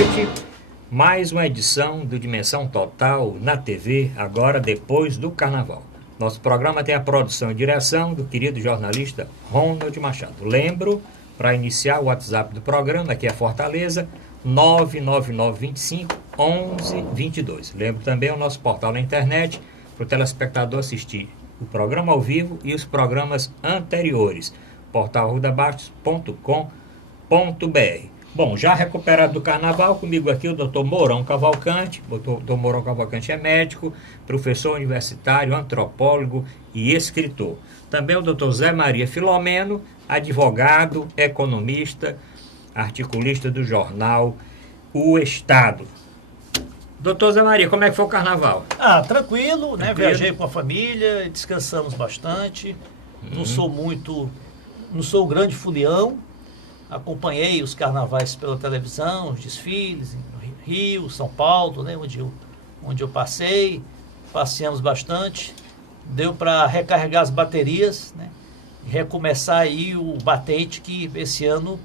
noite. Mais uma edição do Dimensão Total na TV, agora depois do Carnaval. Nosso programa tem a produção e direção do querido jornalista Ronald Machado. Lembro, para iniciar o WhatsApp do programa, aqui é Fortaleza, 99925-1122. Lembro também o nosso portal na internet, para o telespectador assistir o programa ao vivo e os programas anteriores, portalrudabastos.com.br. Bom, já recuperado do Carnaval, comigo aqui o Dr. Mourão Cavalcante. O Dr. Mourão Cavalcante é médico, professor universitário, antropólogo e escritor. Também o Dr. Zé Maria Filomeno, advogado, economista, articulista do jornal O Estado. Doutor Zé Maria, como é que foi o Carnaval? Tranquilo, né? Viajei com a família, descansamos bastante. Não sou um grande folião. Acompanhei os carnavais pela televisão, os desfiles no Rio, São Paulo, né, onde eu passei, passeamos bastante. Deu para recarregar as baterias, né, e recomeçar aí o batente, que esse ano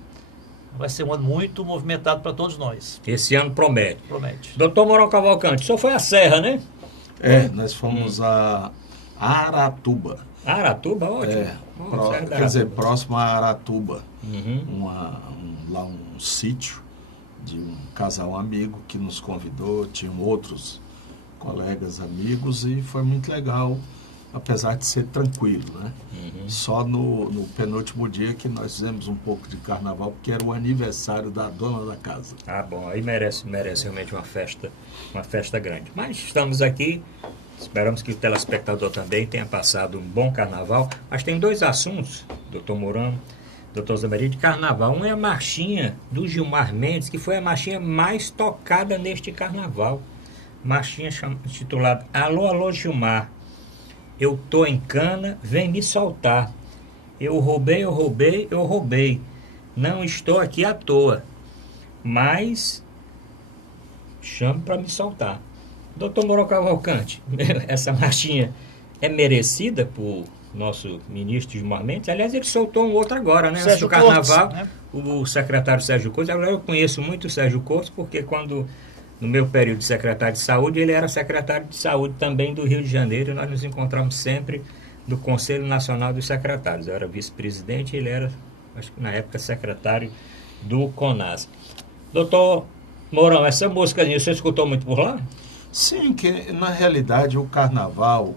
vai ser um ano muito movimentado para todos nós. Esse ano promete. Promete. Doutor Mourão Cavalcante, o senhor foi à Serra, né? Nós fomos a Aratuba. Aratuba, ótimo. Quer dizer, próximo a Aratuba. Lá um sítio de um casal amigo que nos convidou, tinham outros colegas amigos e foi muito legal, apesar de ser tranquilo, né? Só no penúltimo dia que nós fizemos um pouco de carnaval, porque era o aniversário da dona da casa. Bom, aí merece realmente uma festa grande. Mas estamos aqui, esperamos que o telespectador também tenha passado um bom carnaval. Mas tem dois assuntos, doutor Mourão, doutor Zé Maria, de carnaval. Um é a marchinha do Gilmar Mendes, que foi a marchinha mais tocada neste carnaval. Marchinha intitulada Alô, Alô Gilmar, eu tô em cana, vem me soltar. Eu roubei, não estou aqui à toa, mas chamo para me soltar. Doutor Mourão Cavalcante, essa marchinha é merecida por nosso ministro Gilmar Mendes? Aliás, ele soltou um outro agora, né? Antes do Carnaval, Cortes, né? O secretário Sérgio Cortes. Agora eu conheço muito o Sérgio Cortes, porque quando, no meu período de secretário de saúde, ele era secretário de saúde também do Rio de Janeiro, e nós nos encontramos sempre no Conselho Nacional dos Secretários. Eu era vice-presidente e ele era, acho que na época, secretário do CONAS. Doutor Mourão, essa música, você escutou muito por lá? Sim, que na realidade o carnaval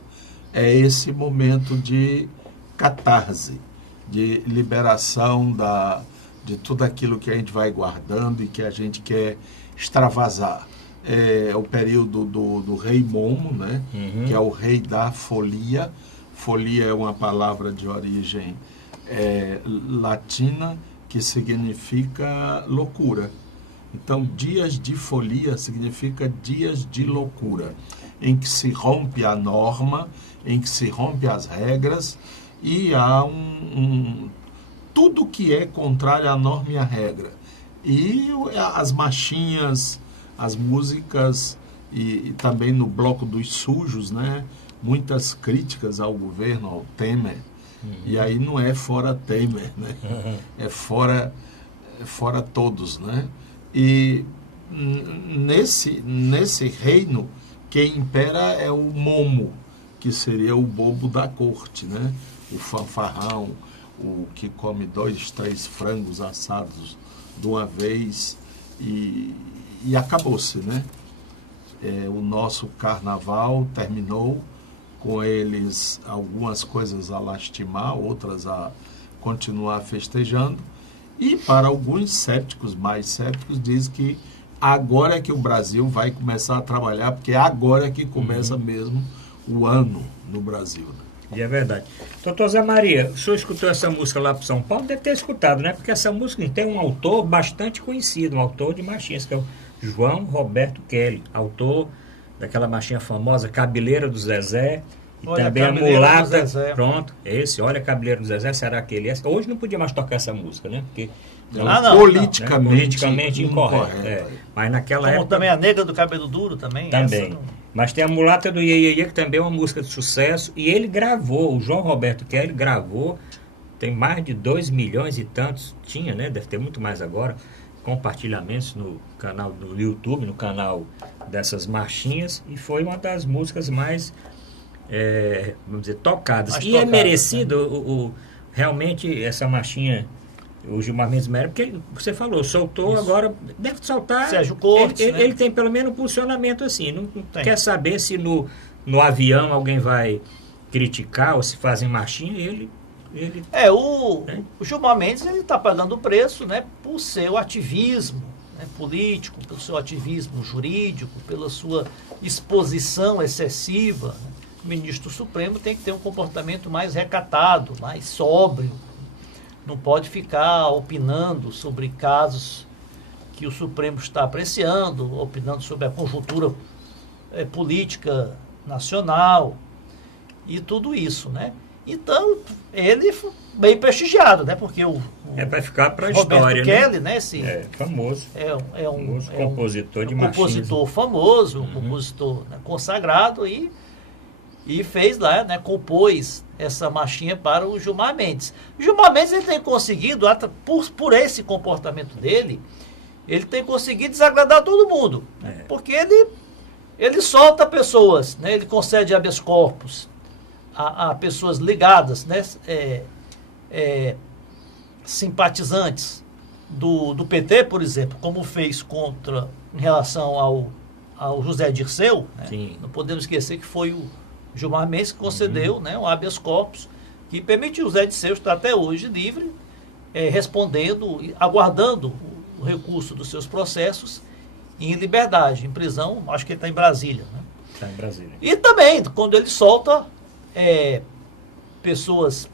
é esse momento de catarse, de liberação de tudo aquilo que a gente vai guardando e que a gente quer extravasar. É o período do rei Momo, né? Que é o rei da folia. Folia é uma palavra de origem latina que significa loucura. Então, dias de folia significa dias de loucura, em que se rompe a norma, em que se rompe as regras e há tudo que é contrário à norma e à regra. E as marchinhas, as músicas e também no bloco dos sujos, né? Muitas críticas ao governo, ao Temer. E aí não é fora Temer, né? É fora todos, né? E nesse reino, quem impera é o momo, que seria o bobo da corte, né? O fanfarrão, o que come 2, 3 frangos assados de uma vez e acabou-se, né? O nosso carnaval terminou com eles algumas coisas a lastimar, outras a continuar festejando. E para alguns céticos, mais céticos, diz que agora é que o Brasil vai começar a trabalhar, porque agora é que começa mesmo o ano no Brasil. Né? E é verdade. Doutor Zé Maria, o senhor escutou essa música lá para São Paulo? Deve ter escutado, né? Porque essa música tem um autor bastante conhecido, um autor de marchinhas, que é o João Roberto Kelly, autor daquela marchinha famosa, Cabeleira do Zezé. E Olha, também a Cabeleira mulata, do Zezé. Pronto, esse, olha, Cabeleiro do Zezé, será que ele é? Hoje não podia mais tocar essa música, né? Porque politicamente incorreto. Mas naquela época... também a Negra do Cabelo Duro também. Também. Mas tem a Mulata do Iê, que também é uma música de sucesso, e ele gravou, o João Roberto Kelly gravou, tem mais de 2 milhões e tantos, tinha, né? Deve ter muito mais agora, compartilhamentos no canal do YouTube, no canal dessas marchinhas, e foi uma das músicas mais, vamos dizer, tocadas. Mais e tocadas, é merecido, realmente, essa marchinha, o Gilmar Mendes Mera, porque você falou, soltou, Isso. agora deve soltar. Sérgio Cortes, ele, né? ele tem pelo menos um posicionamento assim, não Tem. quer saber se no avião alguém vai criticar ou se fazem marchinha, ele O Gilmar Mendes ele está pagando o preço, né, por seu ativismo, né, político, pelo seu ativismo jurídico, pela sua exposição excessiva. Né? O ministro Supremo tem que ter um comportamento mais recatado, mais sóbrio. Não pode ficar opinando sobre casos que o Supremo está apreciando, opinando sobre a conjuntura política nacional e tudo isso, né? Então, ele bem prestigiado, né? Porque vai ficar para a Roberto história, Kelly, né? né? Famoso. Famoso Compositor de marchinhas. Compositor famoso, um compositor, né, consagrado e fez lá, né? Compôs essa marchinha para o Gilmar Mendes. O Gilmar Mendes ele tem conseguido, por esse comportamento dele, ele tem conseguido desagradar todo mundo. Né? Porque ele solta pessoas, né? Ele concede habeas corpus a pessoas ligadas, né, simpatizantes do PT, por exemplo, como fez em relação ao José Dirceu, né? Não podemos esquecer que foi o Gilmar Mendes que concedeu, né, um habeas corpus que permitiu o José Dirceu estar até hoje livre, respondendo, aguardando o recurso dos seus processos em liberdade, em prisão, acho que ele está em Brasília. Né? Está em Brasília. E também, quando ele solta pessoas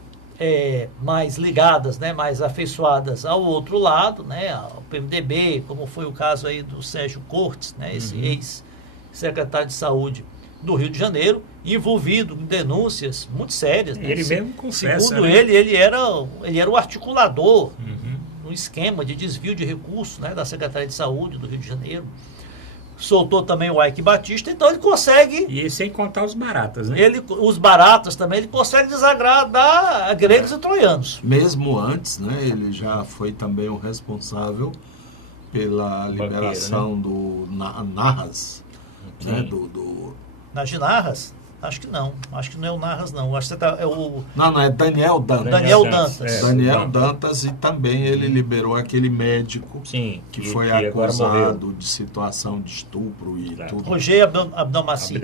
mais ligadas, né, mais afeiçoadas ao outro lado, né, ao PMDB, como foi o caso aí do Sérgio Cortes, né, esse ex-secretário de Saúde do Rio de Janeiro, envolvido em denúncias muito sérias. Né? Ele mesmo confessa. Segundo né? ele era o articulador no esquema de desvio de recursos, né, da Secretaria de Saúde do Rio de Janeiro. Soltou também o Ike Batista, então ele consegue... E sem contar os baratas, né? Os baratas também, ele consegue desagradar a gregos e troianos. Mesmo antes, né, ele já foi também o responsável pela liberação, né? Do Narras, né, Nas Narras? Acho que não é o Narras, não. Acho que é o... Não, é Daniel Dantas. Daniel Dantas. Daniel Dantas, e também ele liberou aquele médico que foi acusado de situação de estupro e tudo. Roger Abdelmaci.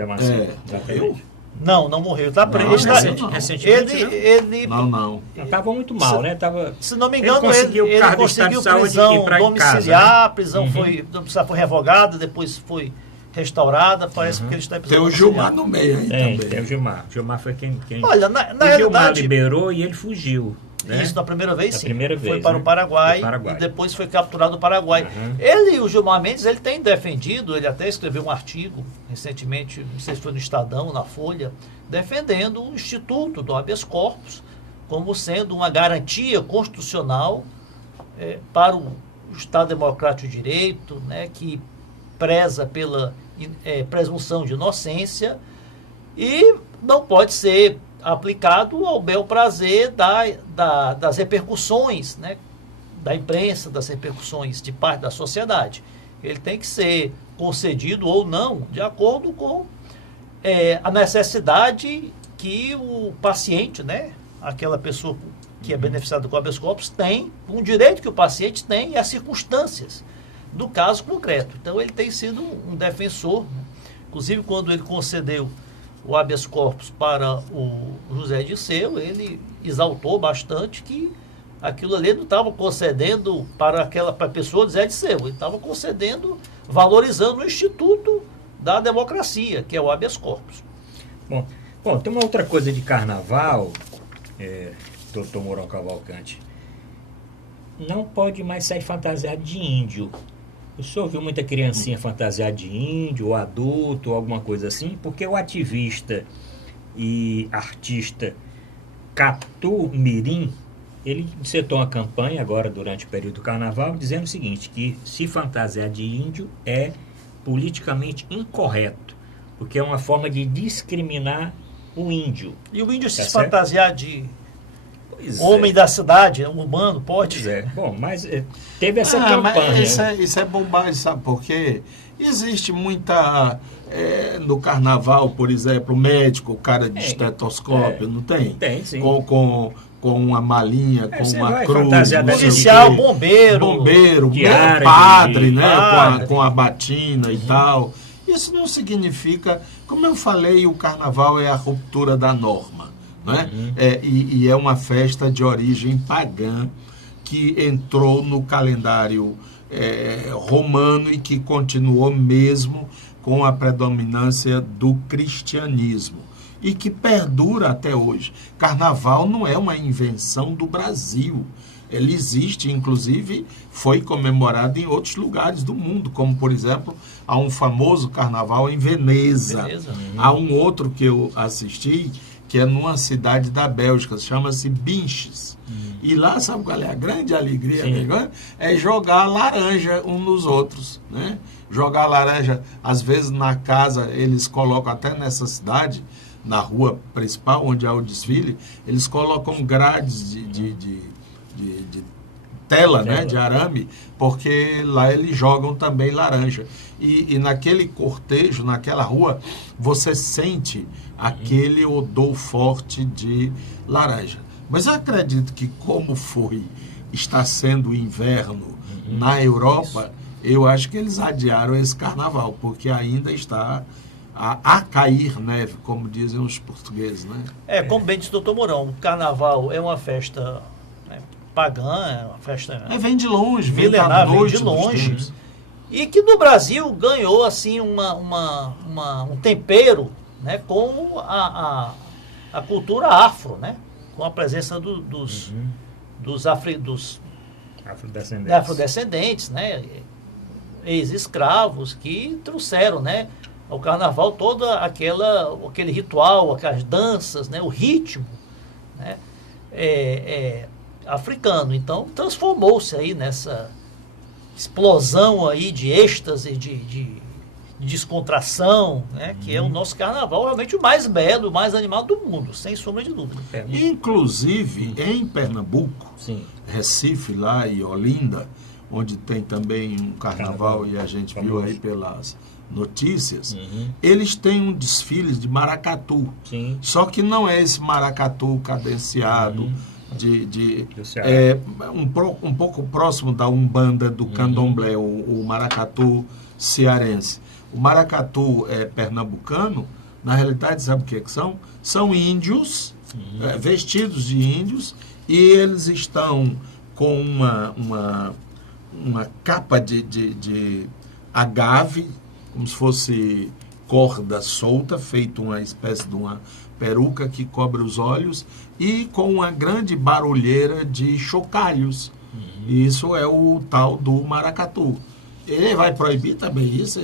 Não morreu. Tá preso. Recentemente, ele não. Estava muito mal, né? Se não me engano, ele conseguiu prisão domiciliar, a prisão foi revogada, depois foi restaurada, parece que ele está em prisão. Tem o Gilmar no meio aí também. Tem o Gilmar. Gilmar foi quem... Olha, na realidade... Gilmar liberou e ele fugiu. Né? Isso, na primeira vez, sim. Foi para o Paraguai, e depois foi capturado no Paraguai. Ele, o Gilmar Mendes, ele tem defendido, ele até escreveu um artigo recentemente, não sei se foi no Estadão, na Folha, defendendo o Instituto do Habeas Corpus como sendo uma garantia constitucional para o Estado Democrático de Direito, né, que preza pela presunção de inocência e não pode ser aplicado ao bel prazer das repercussões, né, da imprensa, das repercussões de parte da sociedade. Ele tem que ser concedido ou não, de acordo com a necessidade que o paciente, né, aquela pessoa que é beneficiada com o habeas corpus tem, um direito que o paciente tem e as circunstâncias do caso concreto. Então ele tem sido um defensor, né? Inclusive quando ele concedeu o habeas corpus para o José Dirceu, ele exaltou bastante que aquilo ali não estava concedendo para a pessoa José Dirceu, ele estava concedendo, valorizando o Instituto da Democracia, que é o habeas corpus. Bom, tem uma outra coisa de carnaval, doutor Mourão Cavalcante. Não pode mais sair fantasiado de índio. O senhor viu muita criancinha fantasiada de índio, ou adulto, ou alguma coisa assim? Porque o ativista e artista Catu Mirim, ele setou uma campanha agora durante o período do carnaval, dizendo o seguinte, que se fantasiar de índio é politicamente incorreto, porque é uma forma de discriminar o índio. E o índio se fantasiar Pois Homem da cidade, humano, pode? Pois é. Bom, mas teve essa campanha. Mas isso é bobagem, sabe por quê? Existe muita... no carnaval, por exemplo, o médico, o cara de estetoscópio, não tem? Tem, sim. Com uma malinha, com você uma vai cruz. fantasiado não sei o Policial, quê. bombeiro, Mesmo padre, né? padre. Com a batina e tal. Isso não significa... Como eu falei, o carnaval é a ruptura da norma. Né? E é uma festa de origem pagã que entrou no calendário romano e que continuou mesmo com a predominância do cristianismo e que perdura até hoje. Carnaval não é uma invenção do Brasil. Ele existe, inclusive, foi comemorado em outros lugares do mundo, como, por exemplo, há um famoso carnaval em Veneza. Há um outro que eu assisti, que é numa cidade da Bélgica, chama-se Binches. E lá, sabe qual é a grande alegria? É jogar laranja uns nos outros, né? Jogar laranja, às vezes na casa, eles colocam até nessa cidade, na rua principal, onde há o desfile, eles colocam grades de tela, né, de arame, porque lá eles jogam também laranja. E naquele cortejo, naquela rua, você sente aquele odor forte de laranja. Mas eu acredito que como está sendo o inverno na Europa, eu acho que eles adiaram esse carnaval, porque ainda está a cair neve, como dizem os portugueses, né? Como bem disse o doutor Mourão, o carnaval é uma festa pagã, é uma festa vem de longe, milenar, vem de longe. E que no Brasil ganhou assim um tempero, né, com a cultura afro, né? Com a presença dos afrodescendentes, né? Ex-escravos que trouxeram, né, ao carnaval todo aquele ritual, aquelas danças, né, o ritmo, né, africano. Então transformou-se aí nessa explosão aí de êxtase, de descontração, né, que é o nosso carnaval, realmente o mais belo, o mais animado do mundo, sem sombra de dúvida. Inclusive em Pernambuco, Recife lá e Olinda, onde tem também um carnaval e a gente viu aí pelas notícias, eles têm um desfile de maracatu. Só que não é esse maracatu cadenciado, um pouco próximo da Umbanda do Candomblé, o maracatu cearense. O maracatu pernambucano, na realidade, sabe o que são? São índios, vestidos de índios, e eles estão com uma capa de agave, como se fosse corda solta, feito uma espécie de uma peruca que cobre os olhos, e com uma grande barulheira de chocalhos. Isso é o tal do maracatu. Ele vai proibir também isso?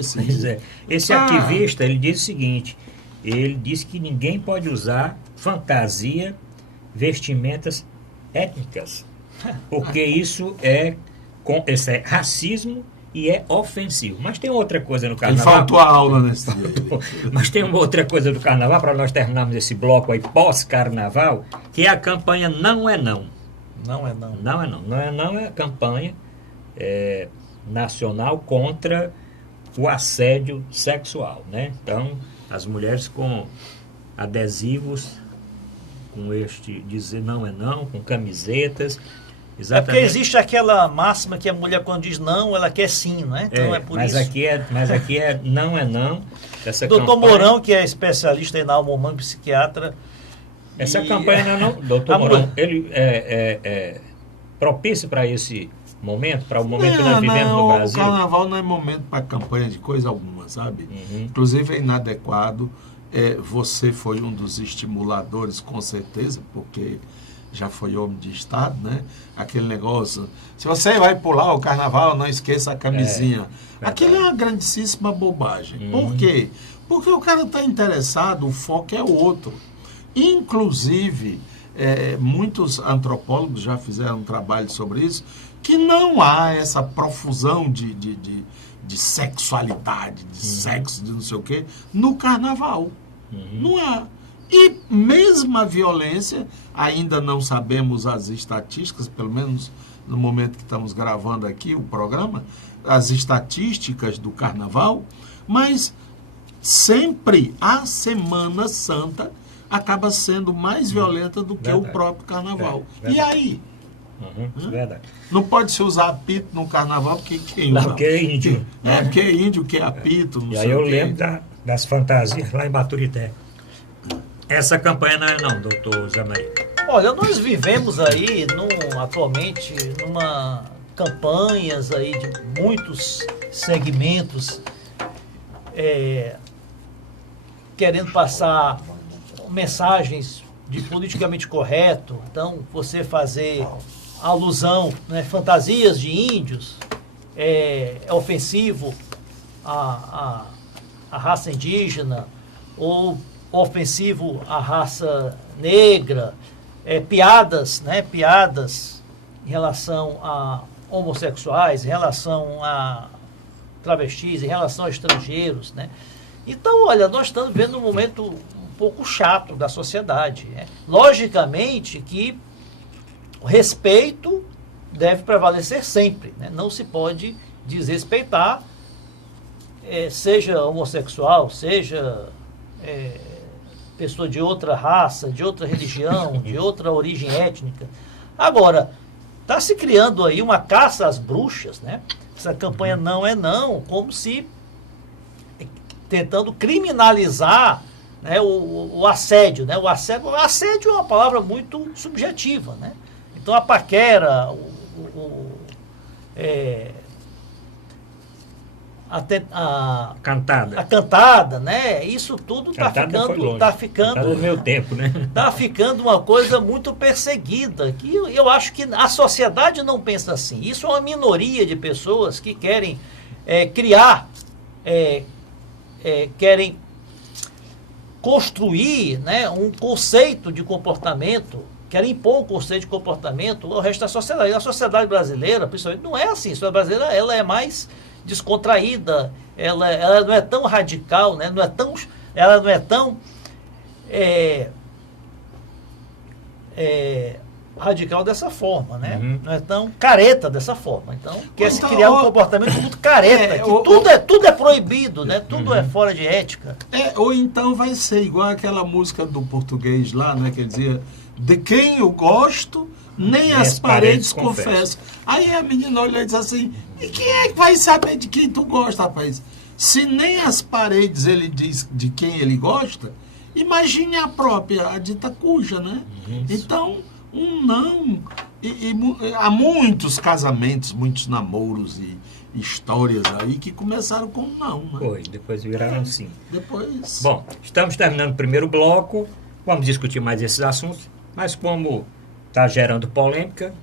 Esse ativista, ele diz o seguinte, ele diz que ninguém pode usar fantasia, vestimentas étnicas, porque isso é racismo e é ofensivo. Mas tem outra coisa no carnaval. Ele faltou a aula nesse dia. Mas tem uma outra coisa do carnaval, para nós terminarmos esse bloco aí pós-carnaval, que é a campanha Não é Não. Não é Não. Não é Não. Não é Não é a campanha nacional contra o assédio sexual, né? Então, as mulheres com adesivos, com dizer não é não, com camisetas. Exatamente. É porque existe aquela máxima que a mulher, quando diz não, ela quer sim, né? Então é por isso. Mas aqui é não é não. Doutor Mourão, que é especialista em neuromão, psiquiatra. Essa campanha não, doutor Mourão, ele é propício para esse momento, para o momento que nós vivemos no Brasil? O carnaval não é momento para campanha de coisa alguma, sabe? Inclusive é inadequado. Você foi um dos estimuladores, com certeza, porque já foi homem de Estado, né? Aquele negócio, se você vai pular o carnaval, não esqueça a camisinha. Aquilo é uma grandíssima bobagem. Por quê? Porque o cara está interessado, o foco é outro. Inclusive, muitos antropólogos já fizeram um trabalho sobre isso, que não há essa profusão de sexualidade, de sexo, de não sei o quê, no carnaval. Não há. E mesmo a violência, ainda não sabemos as estatísticas, pelo menos no momento que estamos gravando aqui o programa, as estatísticas do carnaval, mas sempre a Semana Santa acaba sendo mais violenta do que o próprio carnaval. E aí? Verdade. Não pode se usar apito no carnaval, porque quem usa? Porque é índio. Porque é índio que é apito, não E sei aí eu o quê. lembro das fantasias lá em Baturité. Essa campanha não é não, doutor Zé Maria. Olha, nós vivemos aí atualmente numa campanhas aí de muitos segmentos querendo passar mensagens de politicamente correto. Então, você fazer alusão, né, fantasias de índios é ofensivo à raça indígena ou ofensivo à raça negra, piadas em relação a homossexuais, em relação a travestis, em relação a estrangeiros, né? Então, olha, nós estamos vendo um momento um pouco chato da sociedade, né? Logicamente que o respeito deve prevalecer sempre, né? Não se pode desrespeitar, seja homossexual, seja pessoa de outra raça, de outra religião, de outra origem étnica. Agora, está se criando aí uma caça às bruxas, né? Essa campanha Não é Não, como se tentando criminalizar, né, o assédio, né? O assédio é uma palavra muito subjetiva, né? Então a paquera, Cantada. A cantada, né? Isso tudo está ficando Cantada do meu tempo, né? Está ficando uma coisa muito perseguida, que eu acho que a sociedade não pensa assim. Isso é uma minoria de pessoas que querem criar, querem construir, né, um conceito de comportamento, querem impor um conceito de comportamento ao resto da sociedade. A sociedade brasileira, principalmente, não é assim. A sociedade brasileira, ela é mais descontraída, ela não é tão radical, né? Ela não é tão radical dessa forma, né? Não é tão careta dessa forma. Então, quer se criar um comportamento muito careta, que tudo é proibido, né? Tudo é fora de ética. Ou então vai ser igual aquela música do português lá, né? Que dizia, de quem eu gosto, nem as paredes confessam. Aí a menina olha e diz assim, e quem é que vai saber de quem tu gosta, rapaz? Se nem as paredes ele diz de quem ele gosta, imagine a dita cuja, né? Isso. Então, não. Há muitos casamentos, muitos namoros e histórias aí que começaram com não, né? Foi, depois viraram sim. Depois... Bom, estamos terminando o primeiro bloco, vamos discutir mais esses assuntos, mas como está gerando polêmica,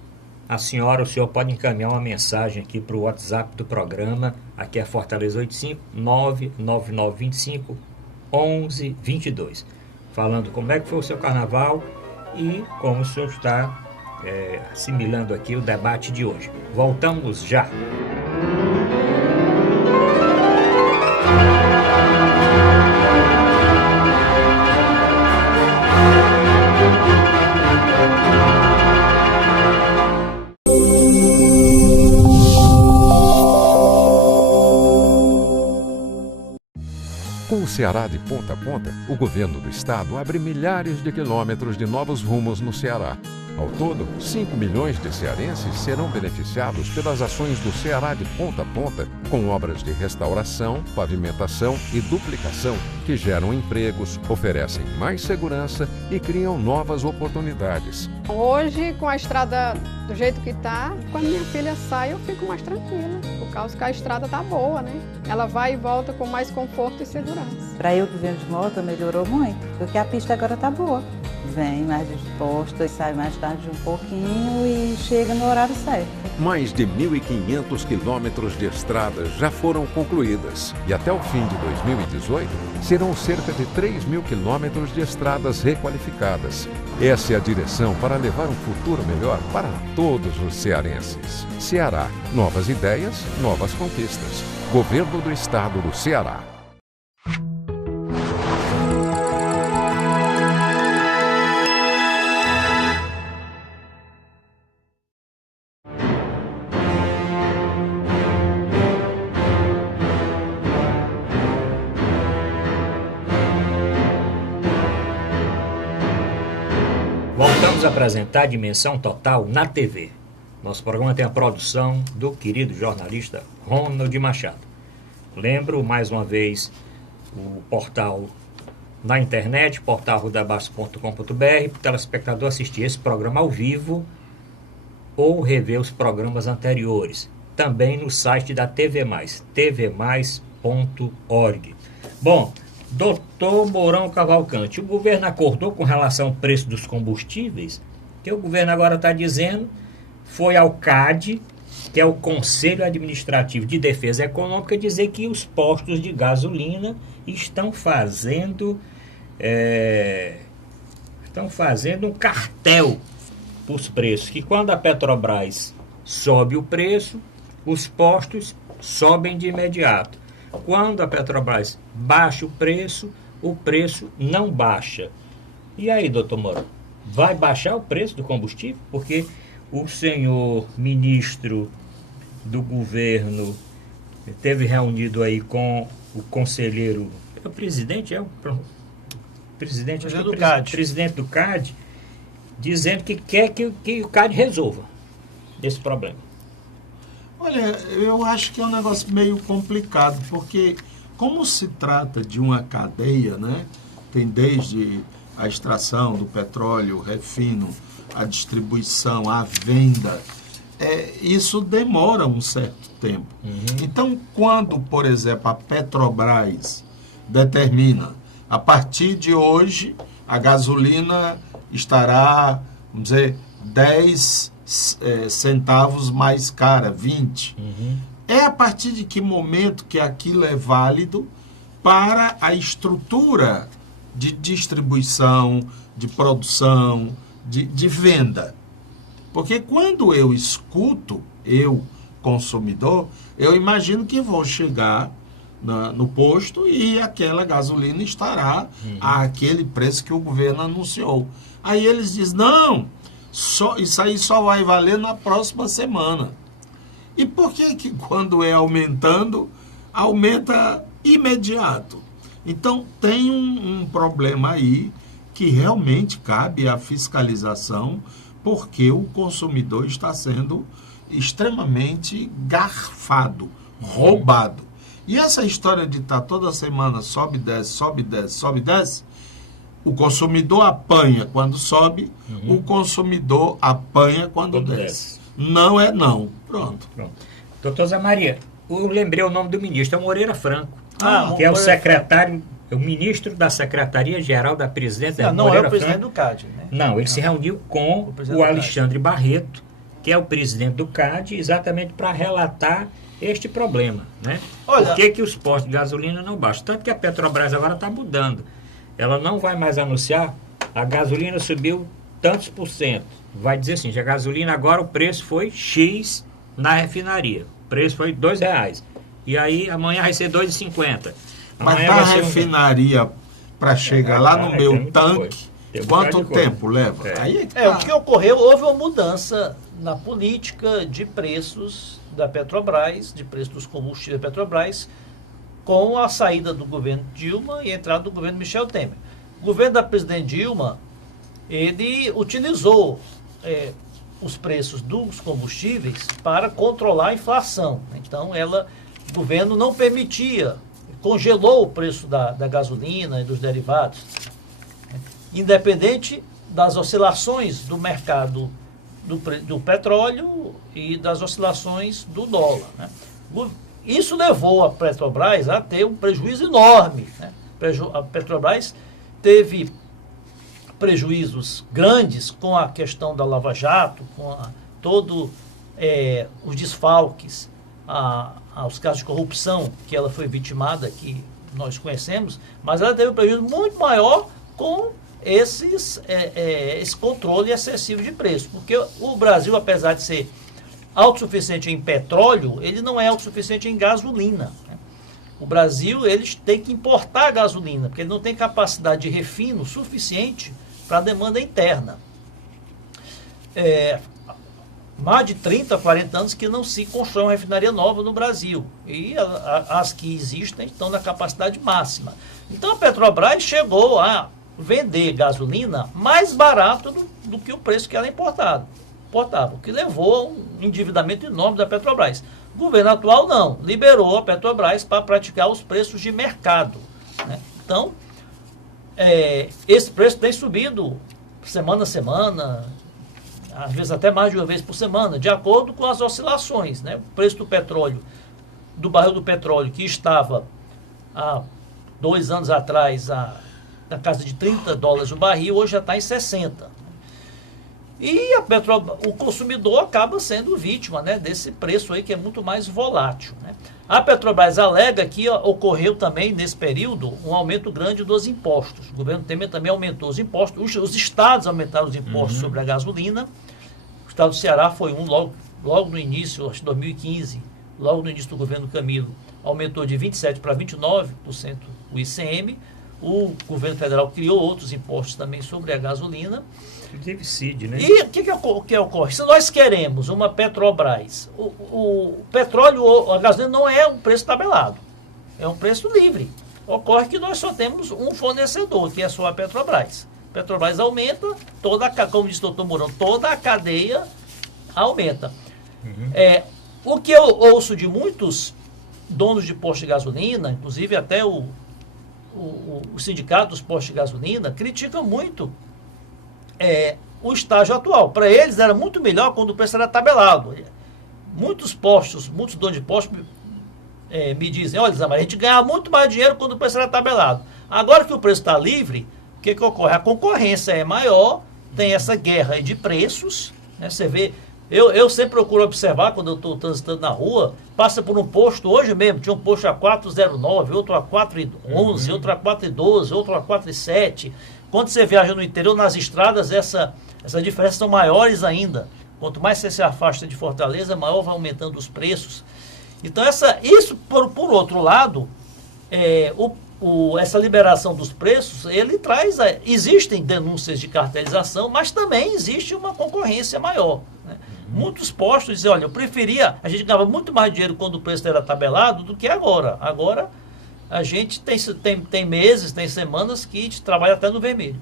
o senhor pode encaminhar uma mensagem aqui para o WhatsApp do programa, aqui é Fortaleza 85 99925 1122, falando como é que foi o seu carnaval e como o senhor está assimilando aqui o debate de hoje. Voltamos já. Com o Ceará de ponta a ponta, o governo do estado abre milhares de quilômetros de novos rumos no Ceará. Ao todo, 5 milhões de cearenses serão beneficiados pelas ações do Ceará de ponta a ponta, com obras de restauração, pavimentação e duplicação que geram empregos, oferecem mais segurança e criam novas oportunidades. Hoje, com a estrada do jeito que está, quando minha filha sai, eu fico mais tranquila, por causa que a estrada está boa, né? Ela vai e volta com mais conforto e segurança. Para eu que venho de moto, melhorou muito, porque a pista agora está boa. Vem mais disposta, sai mais tarde um pouquinho e chega no horário certo. Mais de 1.500 quilômetros de estradas já foram concluídas e até o fim de 2018 serão cerca de 3.000 quilômetros de estradas requalificadas. Essa é a direção para levar um futuro melhor para todos os cearenses. Ceará, novas ideias, novas conquistas. Governo do Estado do Ceará. vamos apresentar Dimensão Total na TV. Nosso programa tem a produção do querido jornalista Ronald Machado. Lembro, mais uma vez, o portal na internet, portalrudabaixo.com.br, para o telespectador assistir esse programa ao vivo ou rever os programas anteriores. Também no site da TV Mais, tvmais.org. Bom, doutor Mourão Cavalcante, o governo acordou com relação ao preço dos combustíveis, que o governo agora está dizendo, foi ao CAD, que é o Conselho Administrativo de Defesa Econômica, dizer que os postos de gasolina estão fazendo um cartel para os preços, que quando a Petrobras sobe o preço, os postos sobem de imediato. Quando a Petrobras baixa o preço não baixa. E aí, doutor Mourão, vai baixar o preço do combustível? Porque o senhor ministro do governo esteve reunido aí com o conselheiro, o presidente, presidente do CAD, dizendo que quer que o CAD resolva esse problema. Olha, eu acho que é um negócio meio complicado, porque como se trata de uma cadeia, né? Tem desde a extração do petróleo, o refino, a distribuição, a venda, isso demora um certo tempo. Então, quando, por exemplo, a Petrobras determina, a partir de hoje, a gasolina estará, vamos dizer, 10 centavos mais cara, 20. É a partir de que momento que aquilo é válido para a estrutura de distribuição, de produção, de venda? Porque quando eu escuto, eu, consumidor, eu imagino que vou chegar no posto e aquela gasolina estará àquele preço que o governo anunciou. Aí eles dizem, não, isso aí só vai valer na próxima semana. E por que quando é aumentando, aumenta imediato? Então tem um problema aí que realmente cabe à fiscalização, porque o consumidor está sendo extremamente garfado, roubado. E essa história de estar toda semana sobe, desce, sobe, desce, sobe, desce, o consumidor apanha quando sobe, o consumidor apanha quando desce. Não é não. Pronto. Doutor Zé Maria, eu lembrei o nome do ministro, é o Moreira Franco, que é o o ministro da Secretaria-Geral da Presidência. Não é o presidente do CAD, né? Não, ele se reuniu com o Alexandre Barreto, que é o presidente do CAD, exatamente para relatar este problema, né? Olha, por que os postos de gasolina não baixam? Tanto que a Petrobras agora está mudando. Ela não vai mais anunciar, a gasolina subiu tantos por cento. Vai dizer assim, a gasolina agora o preço foi X na refinaria. O preço foi R$2. E aí amanhã vai ser R$2,50. Mas da refinaria para chegar lá no meu tanque, quanto tempo leva? Aí o que ocorreu, houve uma mudança na política de preços da Petrobras, de preço dos combustíveis da Petrobras, com a saída do governo Dilma e a entrada do governo Michel Temer. O governo da presidente Dilma, ele utilizou os preços dos combustíveis para controlar a inflação. Então, o governo não permitia, congelou o preço da gasolina e dos derivados, independente das oscilações do mercado do petróleo e das oscilações do dólar, né? Isso levou a Petrobras a ter um prejuízo enorme, né? A Petrobras teve prejuízos grandes com a questão da Lava Jato, com todos os desfalques, aos casos de corrupção que ela foi vitimada, que nós conhecemos, mas ela teve um prejuízo muito maior com esse controle excessivo de preço, porque o Brasil, apesar de ser autossuficiente em petróleo, ele não é autossuficiente em gasolina, né? O Brasil, eles têm que importar gasolina, porque ele não tem capacidade de refino suficiente para a demanda interna. Mais de 30, 40 anos que não se constrói uma refinaria nova no Brasil. E as que existem estão na capacidade máxima. Então a Petrobras chegou a vender gasolina mais barato do que o preço que ela importava, o que levou a um endividamento enorme da Petrobras. O governo atual não, liberou a Petrobras para praticar os preços de mercado, né? Então, esse preço tem subido semana a semana, às vezes até mais de uma vez por semana, de acordo com as oscilações, né? O preço do petróleo, do barril do petróleo, que estava há 2 anos atrás na casa de $30 o barril, hoje já está em 60. E o consumidor acaba sendo vítima, né, desse preço aí que é muito mais volátil, né? A Petrobras alega que ocorreu também nesse período um aumento grande dos impostos. O governo Temer também aumentou os impostos, os estados aumentaram os impostos sobre a gasolina. O estado do Ceará foi logo no início, acho que 2015, logo no início do governo Camilo, aumentou de 27% para 29% o ICM. O governo federal criou outros impostos também sobre a gasolina. Inclusive CID, né? E o que ocorre? Se nós queremos uma Petrobras, o petróleo, a gasolina não é um preço tabelado, é um preço livre. Ocorre que nós só temos um fornecedor, que é só a Petrobras. A Petrobras aumenta, como disse o doutor Mourão, toda a cadeia aumenta. O que eu ouço de muitos donos de posto de gasolina, inclusive até o sindicato dos postos de gasolina, critica muito o estágio atual. Para eles era muito melhor quando o preço era tabelado. Muitos donos de postos me dizem, olha, Zé, mas a gente ganhava muito mais dinheiro quando o preço era tabelado. Agora que o preço está livre, o que ocorre? A concorrência é maior, tem essa guerra de preços, né? Você vê, eu sempre procuro observar quando eu estou transitando na rua, passa por um posto, hoje mesmo, tinha um posto a 4,09, outro a 4,11, outro a 4,12, outro a 4,07. Quando você viaja no interior, nas estradas, essa diferença são maiores ainda. Quanto mais você se afasta de Fortaleza, maior vai aumentando os preços. Então, isso, por outro lado, essa liberação dos preços, ele traz... Existem denúncias de cartelização, mas também existe uma concorrência maior, né? Muitos postos dizem, olha, eu preferia... A gente ganhava muito mais dinheiro quando o preço era tabelado do que agora. Agora, a gente tem meses, tem semanas que a gente trabalha até no vermelho.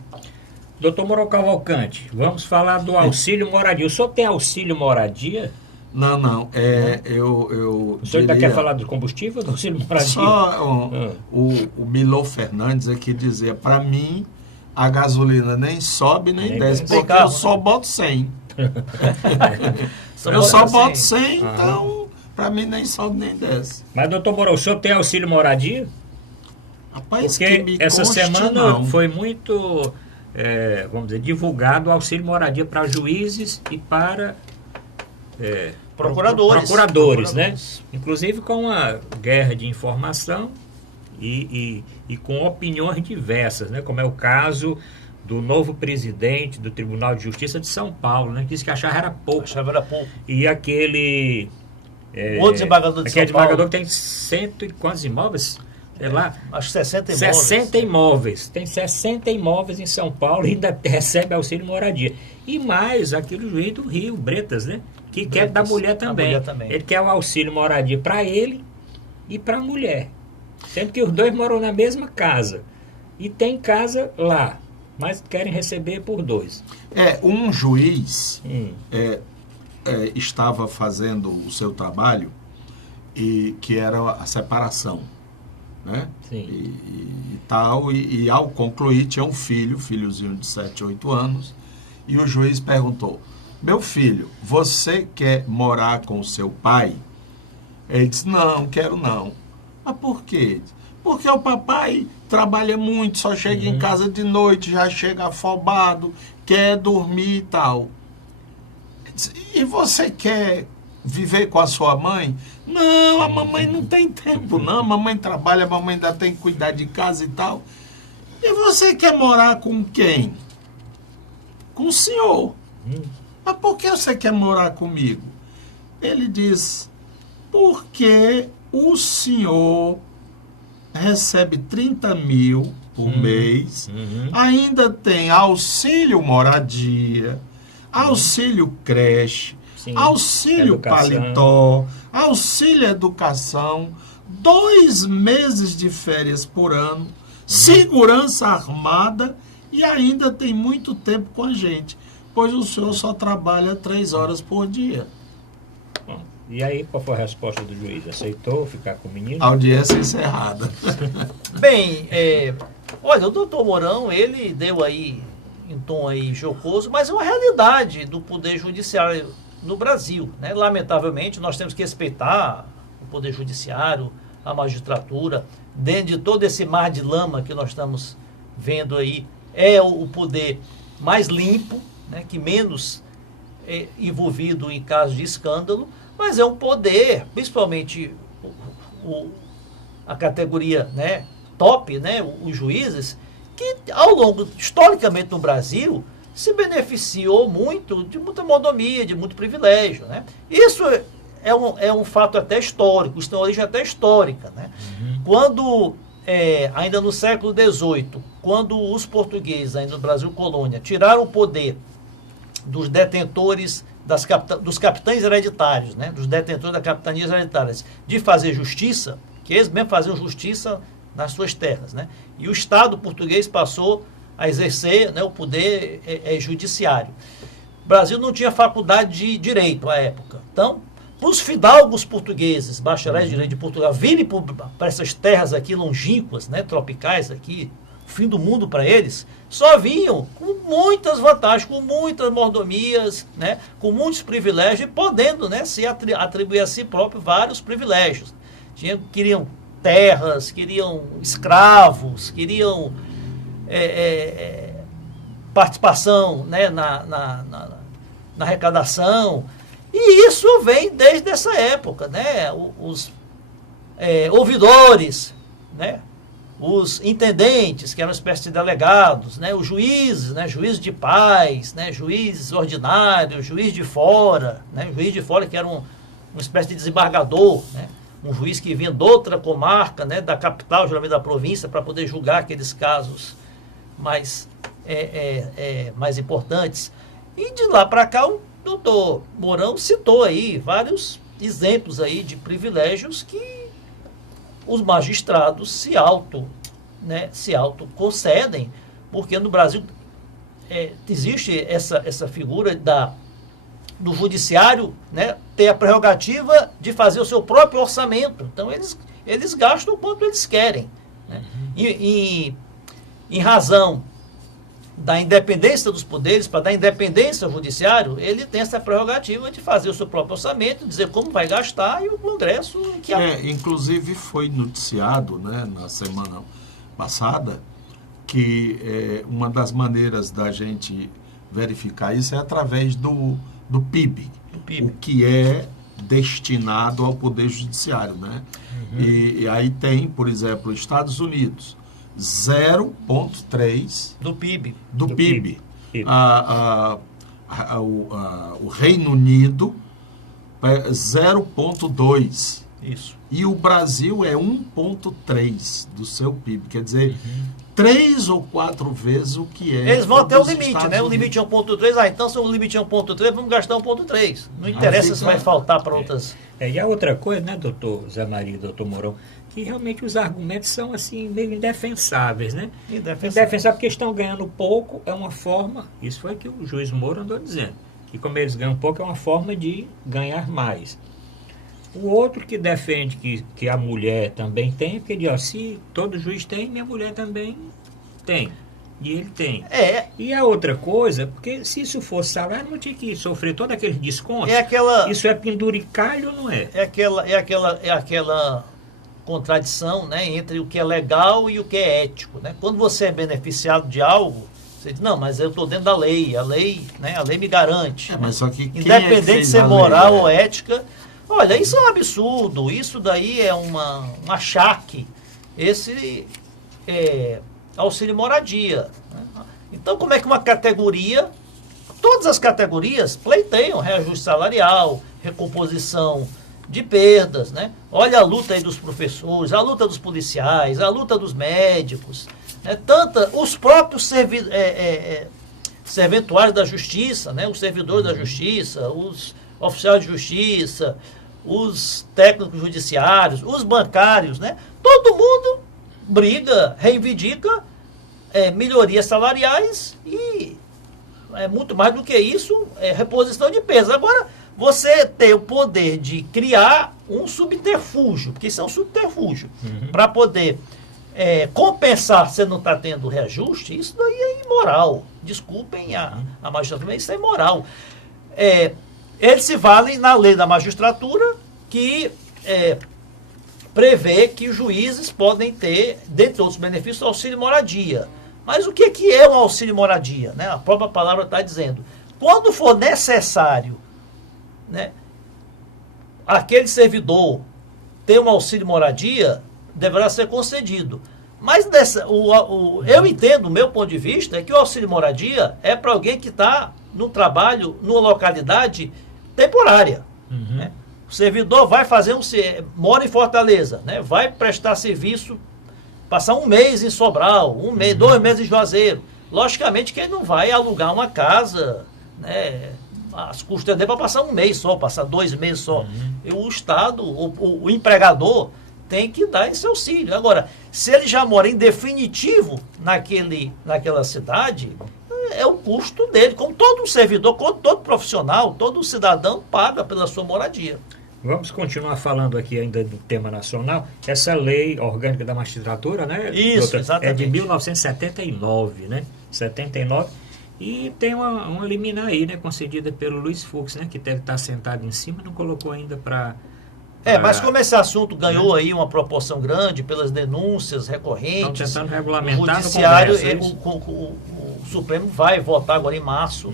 Doutor Mourão Cavalcante, vamos falar do auxílio moradia. O senhor tem auxílio moradia? Não. O senhor ainda quer falar do combustível, do auxílio moradia? Só o Milor Fernandes aqui dizia, para mim, a gasolina nem sobe nem desce, porque eu só boto 100. Eu só boto 100, então, para mim nem sobe nem desce. Mas, doutor Mourão, o senhor tem auxílio moradia? Rapaz, porque essa semana foi muito... vamos dizer, divulgado o auxílio moradia para juízes e para procuradores, né? Inclusive com uma guerra de informação e com opiniões diversas, né? Como é o caso do novo presidente do Tribunal de Justiça de São Paulo, né? Que disse que achava era pouco. E aquele... o desembargador de São Paulo. Desembargador que tem 100 e quantos imóveis? Sei lá. Acho que 60 imóveis. 60 imóveis. Tem 60 imóveis em São Paulo e ainda recebe auxílio moradia. E mais aquele juiz do Rio, Bretas, né? Que quer da mulher também. Ele quer o auxílio moradia para ele e para a mulher. Sendo que os dois moram na mesma casa. E tem casa lá. Mas querem receber por 2. Um juiz estava fazendo o seu trabalho, e que era a separação, né? Sim. E tal, e ao concluir tinha um filhozinho de 7, 8 anos, e o juiz perguntou, meu filho, você quer morar com o seu pai? Ele disse, não, quero não. Mas por quê? Porque o papai trabalha muito, só chega em casa de noite, já chega afobado, quer dormir e tal. E você quer viver com a sua mãe? Não, a mamãe não tem tempo, não. A mamãe trabalha, a mamãe ainda tem que cuidar de casa e tal. E você quer morar com quem? Com o senhor. Mas por que você quer morar comigo? Ele diz, porque o senhor recebe 30 mil por mês, ainda tem auxílio moradia, auxílio creche, auxílio paletó, auxílio educação, 2 meses de férias por ano, segurança armada e ainda tem muito tempo com a gente. Pois o senhor só trabalha 3 horas por dia. Bom, e aí, qual foi a resposta do juiz? Aceitou ficar com o menino? Audiência encerrada. Bem, olha, o doutor Mourão, ele deu aí, em tom aí jocoso, mas é uma realidade do Poder Judiciário no Brasil, né? Lamentavelmente, nós temos que respeitar o Poder Judiciário, a magistratura, dentro de todo esse mar de lama que nós estamos vendo aí, é o poder mais limpo, né? Que menos é envolvido em casos de escândalo, mas é um poder, principalmente a categoria, né, top, né, os juízes, que ao longo, historicamente no Brasil, se beneficiou muito de muita mordomia, de muito privilégio, né? Isso é um fato até histórico, isso tem uma origem até histórica, né? Quando, ainda no século XVIII, quando os portugueses, ainda no Brasil colônia, tiraram o poder dos detentores, dos capitães hereditários, né? Dos detentores das capitanias hereditárias, de fazer justiça, que eles mesmo faziam justiça nas suas terras, né? E o Estado português passou a exercer, né, o poder judiciário. O Brasil não tinha faculdade de direito à época. Então, os fidalgos portugueses, bacharéis de direito de Portugal, virem para essas terras aqui longínquas, né, tropicais aqui, fim do mundo para eles, só vinham com muitas vantagens, com muitas mordomias, né, com muitos privilégios e podendo, né, se atribuir a si próprio vários privilégios. Queriam terras, queriam escravos, queriam participação, né, na arrecadação. E isso vem desde essa época, né? Os ouvidores, né? Os intendentes, que eram uma espécie de delegados, né? Os juízes, né? Juízes de paz, né? Juízes ordinários, juiz de fora, né? Juiz de fora que era uma espécie de desembargador, né? Um juiz que vinha de outra comarca, né? Da capital, geralmente da província, para poder julgar aqueles casos mais importantes. E de lá para cá, o doutor Mourão citou aí vários exemplos aí de privilégios que os magistrados se autoconcedem, porque no Brasil existe essa figura do judiciário, né, ter a prerrogativa de fazer o seu próprio orçamento. Então eles gastam o quanto eles querem, né? Em razão da independência dos poderes, para dar independência ao judiciário, ele tem essa prerrogativa de fazer o seu próprio orçamento, dizer como vai gastar, e o Congresso... Inclusive foi noticiado, né, na semana passada, que uma das maneiras da gente verificar isso é através do PIB, o que é destinado ao Poder Judiciário, né? E aí tem, por exemplo, Estados Unidos, 0,3% do PIB. Do PIB. O Reino Unido é 0,2%. Isso. E o Brasil é 1,3% do seu PIB. Quer dizer, 3 ou 4 vezes o que é. Eles vão até o limite, né? O limite é 1,3%. Então, se o limite é 1,3%, vamos gastar 1,3%. Não interessa se vai faltar para outras. E a outra coisa, né, doutor Zé Maria e doutor Mourão, que realmente os argumentos são assim meio indefensáveis, né? Indefensáveis porque estão ganhando pouco, é uma forma, isso foi que o juiz Moro andou dizendo, que como eles ganham pouco é uma forma de ganhar mais. O outro que defende que a mulher também tem, porque diz, se todo juiz tem, minha mulher também tem. E ele tem. E a outra coisa, porque se isso fosse salário, não tinha que sofrer todo aquele desconto. Isso é penduricalho ou não é? É aquela contradição, né, entre o que é legal e o que é ético, né? Quando você é beneficiado de algo, você diz, não, mas eu estou dentro da lei, né, a lei me garante. Mas só que independente de ser moral ou ética, olha, isso é um absurdo, isso daí é um achaque, esse auxílio moradia, né? Então, como é que uma categoria, todas as categorias pleiteiam reajuste salarial, recomposição de perdas, né? Olha a luta aí dos professores, a luta dos policiais, a luta dos médicos, né? Os próprios serventuários da justiça, né? Os servidores da justiça, os oficiais de justiça, os técnicos judiciários, os bancários, né? Todo mundo briga, reivindica melhorias salariais e muito mais do que isso, é reposição de peso. Agora, você tem o poder de criar um subterfúgio, porque isso é um subterfúgio, para poder compensar se não está tendo reajuste, isso daí é imoral. Desculpem a magistratura, mas isso é imoral. Eles se valem na lei da magistratura, que prevê que os juízes podem ter, dentre outros benefícios, auxílio moradia. Mas o que é um auxílio moradia? Né? A própria palavra está dizendo. Quando for necessário, né, aquele servidor ter um auxílio moradia, deverá ser concedido. Mas eu entendo, do meu ponto de vista, é que o auxílio moradia é para alguém que está no trabalho, numa localidade temporária. Né? O servidor vai mora em Fortaleza, né? Vai prestar serviço, passar um mês em Sobral, 2 meses em Juazeiro. Logicamente que ele não vai alugar uma casa, né? As custas dele para passar um mês só, passar 2 meses só. E o Estado, o empregador, tem que dar esse auxílio. Agora, se ele já mora em definitivo naquela cidade, é o custo dele. Como todo servidor, como todo profissional, todo cidadão paga pela sua moradia. Vamos continuar falando aqui ainda do tema nacional. Essa lei orgânica da magistratura, né? Isso, doutor, exatamente. É de 1979, né? 79. E tem uma liminar aí, né? Concedida pelo Luiz Fux, né? Que deve estar sentado em cima, não colocou ainda para... mas como esse assunto ganhou aí uma proporção grande pelas denúncias recorrentes, estão tentando regulamentar o Judiciário, no Congresso, o Supremo vai votar agora em março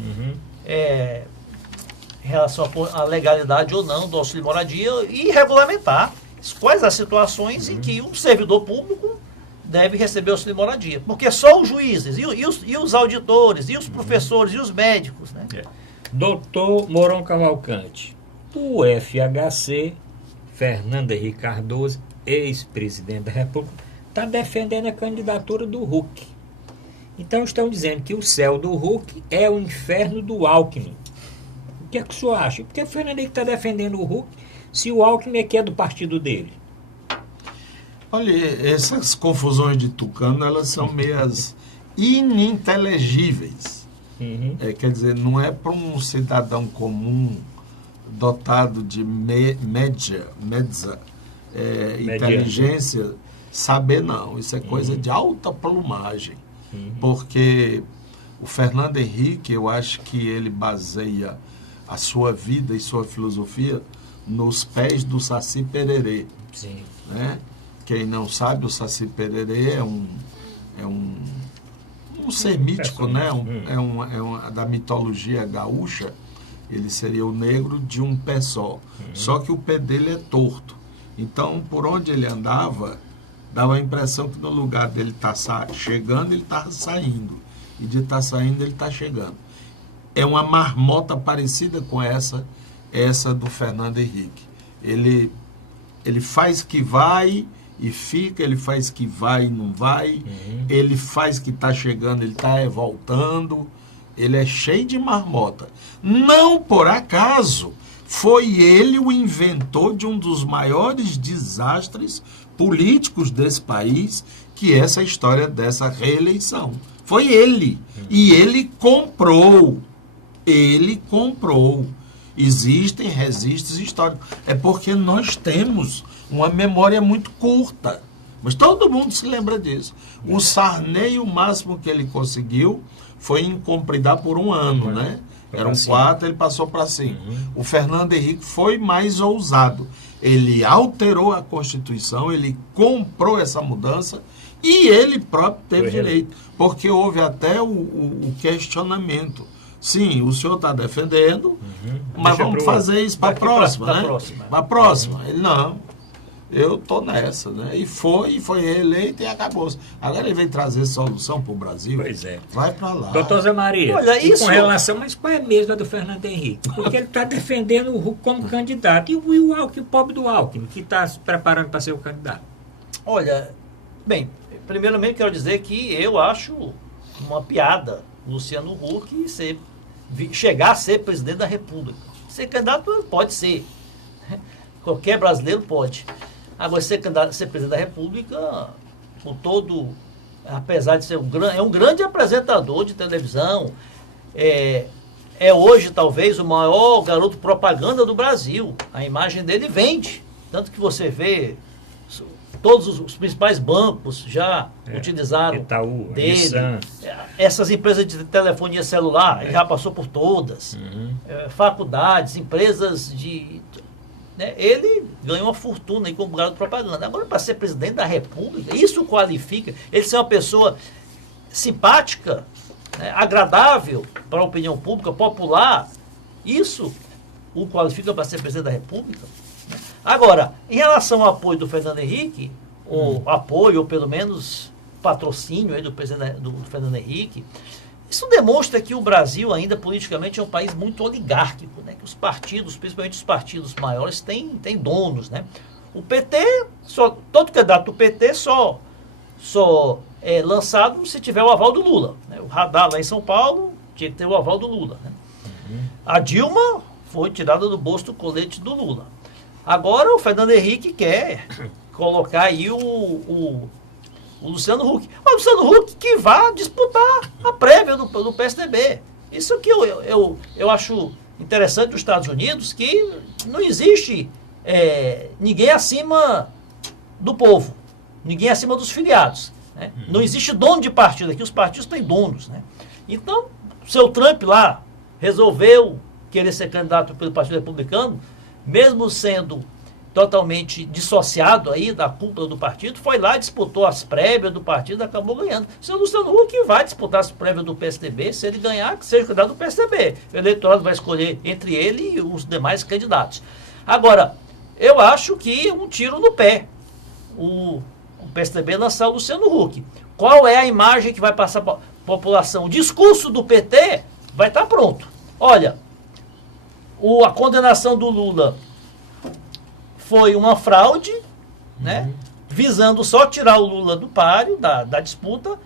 em relação à legalidade ou não do auxílio moradia e regulamentar quais as situações em que o servidor público deve receber auxílio moradia. Porque só os juízes, e os auditores, e os professores, e os médicos. Né? Doutor Mourão Cavalcante, o FHC, Fernando Henrique Cardoso, ex-presidente da República, está defendendo a candidatura do Huck. Então estão dizendo que o céu do Huck é o inferno do Alckmin. O que é que o senhor acha? Por que o Fernando Henrique está defendendo o Huck se o Alckmin é que é do partido dele? Olha, essas confusões de tucano, elas são meias ininteligíveis. Quer dizer, não é para um cidadão comum dotado de inteligência saber, não. Isso é coisa de alta plumagem. Porque o Fernando Henrique, eu acho que ele baseia a sua vida e sua filosofia nos pés do Saci Pererê. Sim. Né? Quem não sabe, o Saci Pererê é um ser mítico, né? Da mitologia gaúcha. Ele seria o negro de um pé só. Só que o pé dele é torto. Então, por onde ele andava, dava a impressão que no lugar dele estar chegando, ele estava saindo. E de estar saindo, ele está chegando. É uma marmota parecida com essa do Fernando Henrique. Ele faz que vai e fica, ele faz que vai e não vai, ele faz que está chegando, ele está voltando. Ele é cheio de marmota. Não por acaso foi ele o inventor de um dos maiores desastres políticos desse país, que é essa história dessa reeleição. Foi ele. E ele comprou. Existem registros históricos. É porque nós temos uma memória muito curta. Mas todo mundo se lembra disso. O Sarney, o máximo que ele conseguiu foi incumpridar por 1 ano, né? Eram 4, ele passou para 5. O Fernando Henrique foi mais ousado. Ele alterou a Constituição, ele comprou essa mudança e ele próprio teve direito. Porque houve até o questionamento. Sim, o senhor está defendendo, mas vamos fazer isso para a próxima, né? Para a próxima. Ele, não, eu estou nessa, né? E foi reeleito e acabou. Agora ele vem trazer solução para o Brasil. Pois é. Vai para lá. Doutor Zé Maria, olha, isso... com relação, mas qual é a mesma do Fernando Henrique? Porque ele está defendendo o Huck como candidato. E o Alckmin, o pobre do Alckmin, que está se preparando para ser o candidato. Olha, bem, primeiramente quero dizer que eu acho uma piada Luciano Huck chegar a ser presidente da República. Ser candidato pode ser. Qualquer brasileiro pode. Agora, ser presidente da República, com todo, apesar de ser um grande apresentador de televisão, é hoje talvez o maior garoto propaganda do Brasil. A imagem dele vende. Tanto que você vê todos os principais bancos já utilizaram Itaú, dele. Nissan. Essas empresas de telefonia celular, ele já passou por todas. Faculdades, empresas de... Né? Ele ganhou uma fortuna aí como garoto propaganda. Agora, para ser presidente da República, isso qualifica ele ser uma pessoa simpática, né? Agradável para a opinião pública, popular. Isso o qualifica para ser presidente da República. Agora, em relação ao apoio do Fernando Henrique, ou apoio, ou pelo menos patrocínio aí do Fernando Henrique, isso demonstra que o Brasil ainda politicamente é um país muito oligárquico, né? Que os partidos, principalmente os partidos maiores, têm donos, né? O PT, todo candidato do PT só é lançado se tiver o aval do Lula, né? O Radar lá em São Paulo tinha que ter o aval do Lula, né? A Dilma foi tirada do bolso do colete do Lula. Agora o Fernando Henrique quer colocar aí o Luciano Huck. O Luciano Huck que vai disputar a prévia do PSDB. Isso que eu acho interessante dos Estados Unidos, que não existe ninguém acima do povo, ninguém acima dos filiados. Né? Não existe dono de partido aqui, os partidos têm donos. Né? Então, o seu Trump lá resolveu querer ser candidato pelo Partido Republicano, mesmo sendo totalmente dissociado aí da cúpula do partido, foi lá, disputou as prévias do partido e acabou ganhando. O senhor Luciano Huck vai disputar as prévias do PSDB, se ele ganhar, que seja candidato do PSDB. O eleitorado vai escolher entre ele e os demais candidatos. Agora, eu acho que é um tiro no pé o PSDB lançar o Luciano Huck. Qual é a imagem que vai passar para a população? O discurso do PT vai estar pronto. Olha, a condenação do Lula foi uma fraude, né, visando só tirar o Lula do páreo, da disputa,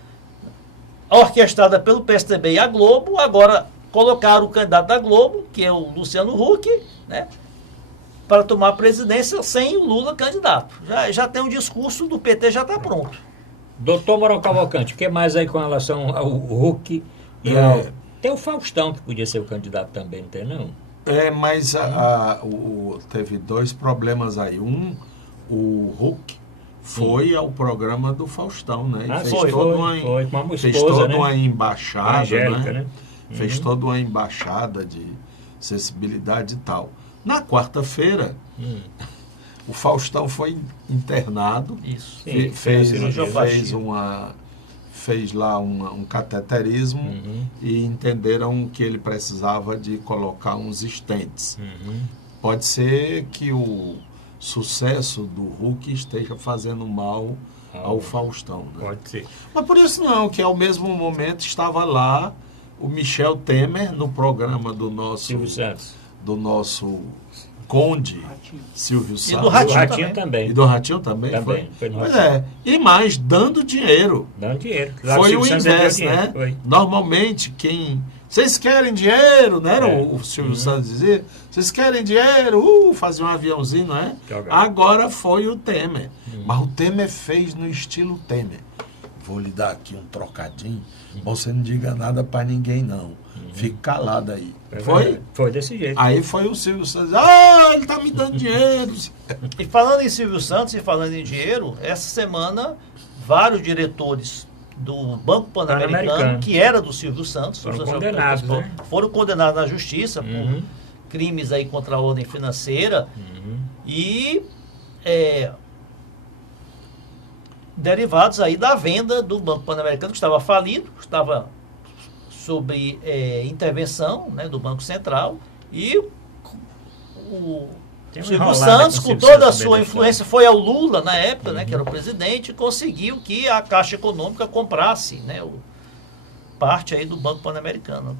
orquestrada pelo PSDB e a Globo. Agora colocaram o candidato da Globo, que é o Luciano Huck, né, para tomar a presidência sem o Lula candidato. Já tem um discurso do PT, já está pronto. Doutor Mourão Cavalcante, o que mais aí com relação ao Huck e ao... Tem o Faustão, que podia ser o candidato também, não tem não? Mas teve dois problemas aí. O Huck foi ao programa do Faustão, né? Ah, fez toda uma embaixada, Angélica, né? Fez toda uma embaixada de acessibilidade e tal. Na quarta-feira, o Faustão foi internado. Isso. Fez lá um cateterismo e entenderam que ele precisava de colocar uns stents. Pode ser que o sucesso do Huck esteja fazendo mal ao Faustão. Né? Pode ser. Mas por isso não, que ao mesmo momento estava lá o Michel Temer no programa do nosso Silvio Santos. Do nosso Conde Silvio Santos. E do Ratinho também. E do Ratinho também. Foi no Pois Ratinho. E mais, dando dinheiro. Dando dinheiro. Lá Foi o Silvio Santos inverso, deu né? dinheiro. Foi. Normalmente, vocês querem dinheiro, né? O Silvio Santos dizia. Vocês querem dinheiro? Fazia um aviãozinho, não é? Agora foi o Temer. Mas o Temer fez no estilo Temer. Vou lhe dar aqui um trocadinho. Você não diga nada pra ninguém, não. Fique calado aí. Foi desse jeito. Aí foi o Silvio Santos. Ele tá me dando dinheiro. E falando em Silvio Santos e falando em dinheiro, essa semana vários diretores do Banco Pan-Americano, que era do Silvio Santos, foram condenados na justiça por crimes aí contra a ordem financeira e derivados aí da venda do Banco Pan-Americano, que estava falido, estava sobre intervenção, né, do Banco Central, e o Silvio Santos, com toda a sua influência, foi ao Lula na época, né, que era o presidente, e conseguiu que a Caixa Econômica comprasse, né, parte aí do Banco Pan-Americano.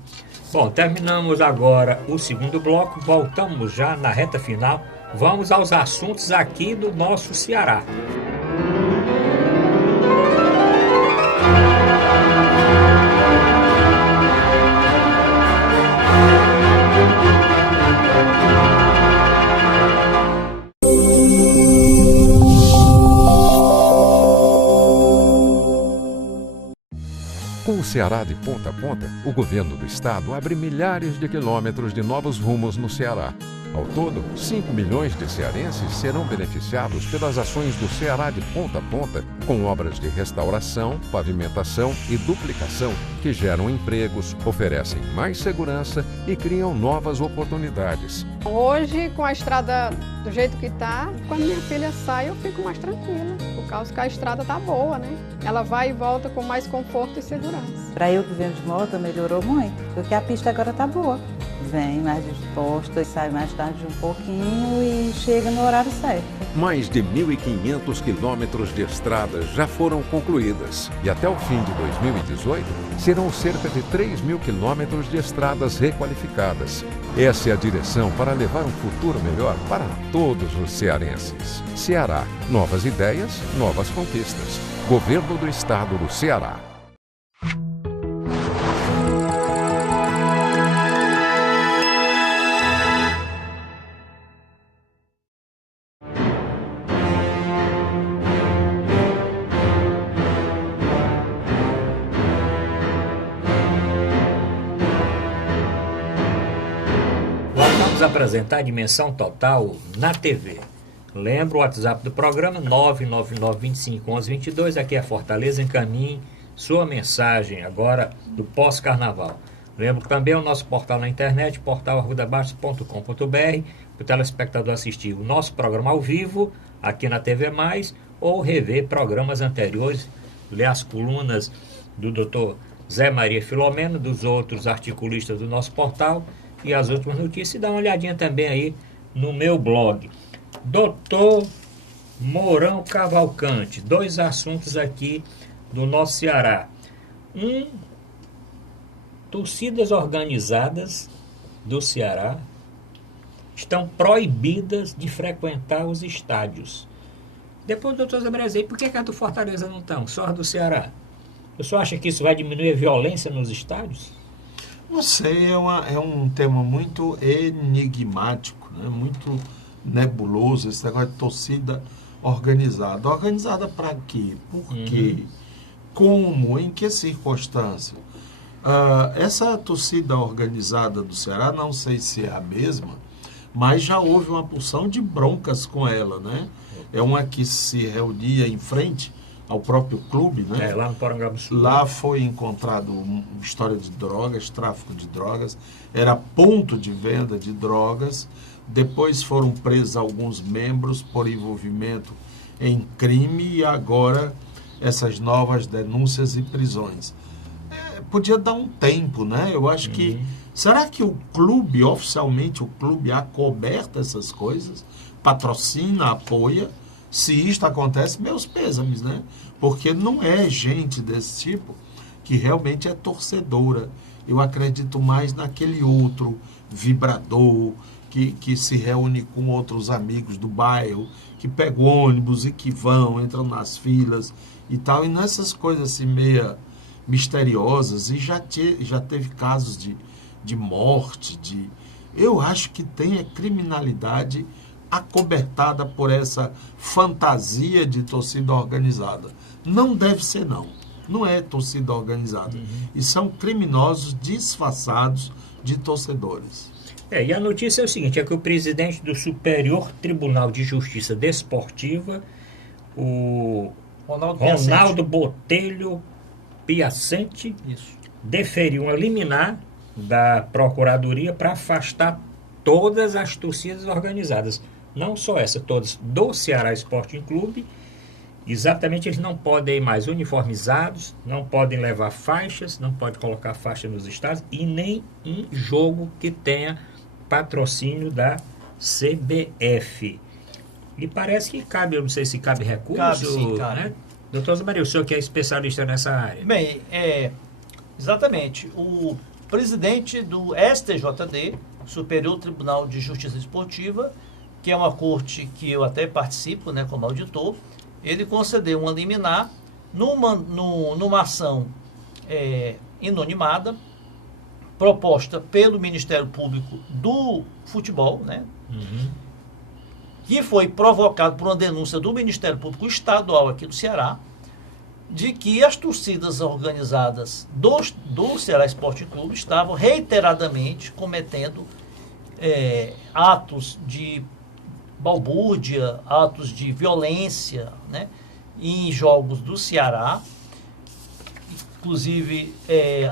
Bom, terminamos agora o segundo bloco, voltamos já na reta final, vamos aos assuntos aqui do nosso Ceará. Com Com o Ceará de ponta a ponta, o governo do estado abre milhares de quilômetros de novos rumos no Ceará. Ao todo, 5 milhões de cearenses serão beneficiados pelas ações do Ceará de ponta a ponta, com obras de restauração, pavimentação e duplicação que geram empregos, oferecem mais segurança e criam novas oportunidades. Hoje, com a estrada do jeito que está, quando minha filha sai, eu fico mais tranquila, por causa que a estrada está boa, né? Ela vai e volta com mais conforto e segurança. Para eu que venho de moto, melhorou muito, porque a pista agora está boa. Vem mais disposta, sai mais tarde um pouquinho e chega no horário certo. Mais de 1.500 quilômetros de estradas já foram concluídas e até o fim de 2018 serão cerca de 3.000 quilômetros de estradas requalificadas. Essa é a direção para levar um futuro melhor para todos os cearenses. Ceará, novas ideias, novas conquistas. Governo do Estado do Ceará. Vamos apresentar a Dimensão Total na TV. Lembro o WhatsApp do programa 999251122. Aqui é Fortaleza. Encaminhe sua mensagem agora do pós-carnaval. Lembro também o nosso portal na internet, portal@arrudabaixo.com.br, para o telespectador assistir o nosso programa ao vivo aqui na TV+, ou rever programas anteriores, ler as colunas do Dr. Zé Maria Filomeno, dos outros articulistas do nosso portal e as últimas notícias, e dá uma olhadinha também aí no meu blog. Dr. Mourão Cavalcante, 2 assuntos aqui do nosso Ceará. Torcidas organizadas do Ceará estão proibidas de frequentar os estádios. Depois, doutor Zé Maria, por que a do Fortaleza não estão? Só a do Ceará? O senhor acha que isso vai diminuir a violência nos estádios? Não sei, é um tema muito enigmático, né? Muito nebuloso, esse negócio de torcida organizada. Organizada para quê? Por quê? Como? Em que circunstância? Essa torcida organizada do Ceará, não sei se é a mesma, mas já houve uma porção de broncas com ela, né? É uma que se reunia em frente ao próprio clube, né? Lá no Porangabuçu. Lá foi encontrado uma história de drogas, tráfico de drogas, era ponto de venda de drogas. Depois foram presos alguns membros por envolvimento em crime e agora essas novas denúncias e prisões. Podia dar um tempo, né? Eu acho que... Será que o clube, oficialmente, o clube acoberta essas coisas? Patrocina, apoia? Se isto acontece, meus pêsames, né? Porque não é gente desse tipo que realmente é torcedora. Eu acredito mais naquele outro vibrador que se reúne com outros amigos do bairro, que pega o ônibus e que entram nas filas e tal. E nessas coisas assim meia misteriosas, e já teve casos de morte, eu acho que tem a criminalidade acobertada por essa fantasia de torcida organizada. Não deve ser, não. Não é torcida organizada. E são criminosos disfarçados de torcedores. E a notícia é o seguinte, é que o presidente do Superior Tribunal de Justiça Desportiva, o Ronaldo Botelho Piacente, deferiu uma liminar da Procuradoria para afastar todas as torcidas organizadas. Não só essa, todas do Ceará Sporting Clube. Exatamente, eles não podem ir mais uniformizados, não podem levar faixas, não podem colocar faixa nos estádios e nem em jogo que tenha patrocínio da CBF. E parece que cabe, eu não sei se cabe recurso. Cabe, sim, cabe. Né? Doutor Zé Maria, o senhor que é especialista nessa área. Bem, exatamente. O presidente do STJD, Superior Tribunal de Justiça Desportiva, que é uma corte que eu até participo, né, como auditor, ele concedeu uma liminar numa ação inonimada, proposta pelo Ministério Público do Futebol, né, que foi provocado por uma denúncia do Ministério Público Estadual aqui do Ceará, de que as torcidas organizadas do Ceará Sporting Clube estavam reiteradamente cometendo atos de balbúrdia, atos de violência, né, em jogos do Ceará. Inclusive,